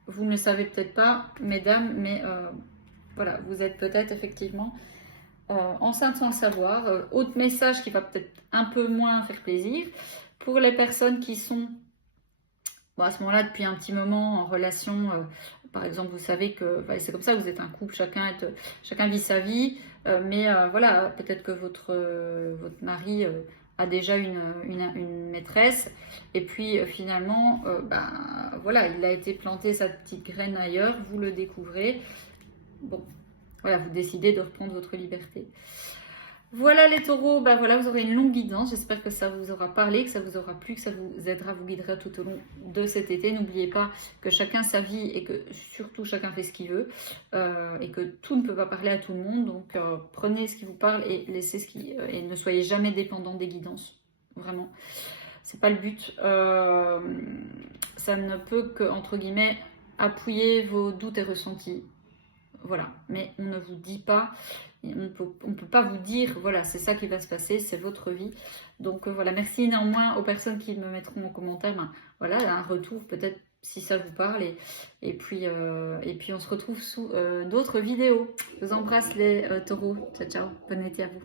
vous ne le savez peut-être pas, mesdames, mais voilà, vous êtes peut-être effectivement enceinte sans le savoir. Autre message qui va peut-être un peu moins faire plaisir, pour les personnes qui sont bon, à ce moment-là depuis un petit moment en relation, par exemple, vous savez que c'est comme ça, vous êtes un couple, chacun vit sa vie, mais voilà, peut-être que votre mari a déjà une maîtresse, et puis finalement, voilà, il a été planté sa petite graine ailleurs, vous le découvrez, bon, voilà, vous décidez de reprendre votre liberté. Voilà les taureaux, voilà, vous aurez une longue guidance, j'espère que ça vous aura parlé, que ça vous aura plu, que ça vous aidera, vous guidera tout au long de cet été. N'oubliez pas que chacun sa vie et que surtout chacun fait ce qu'il veut et que tout ne peut pas parler à tout le monde, donc prenez ce qui vous parle et laissez et ne soyez jamais dépendant des guidances, vraiment, c'est pas le but, ça ne peut que, entre guillemets, appuyer vos doutes et ressentis. Voilà, mais on ne vous dit pas, on ne peut pas vous dire, voilà, c'est ça qui va se passer, c'est votre vie. Donc voilà, merci néanmoins aux personnes qui me mettront en commentaire, voilà, un retour peut-être si ça vous parle. Et puis on se retrouve sous d'autres vidéos. Je vous embrasse les taureaux. Ciao, ciao, bon été à vous.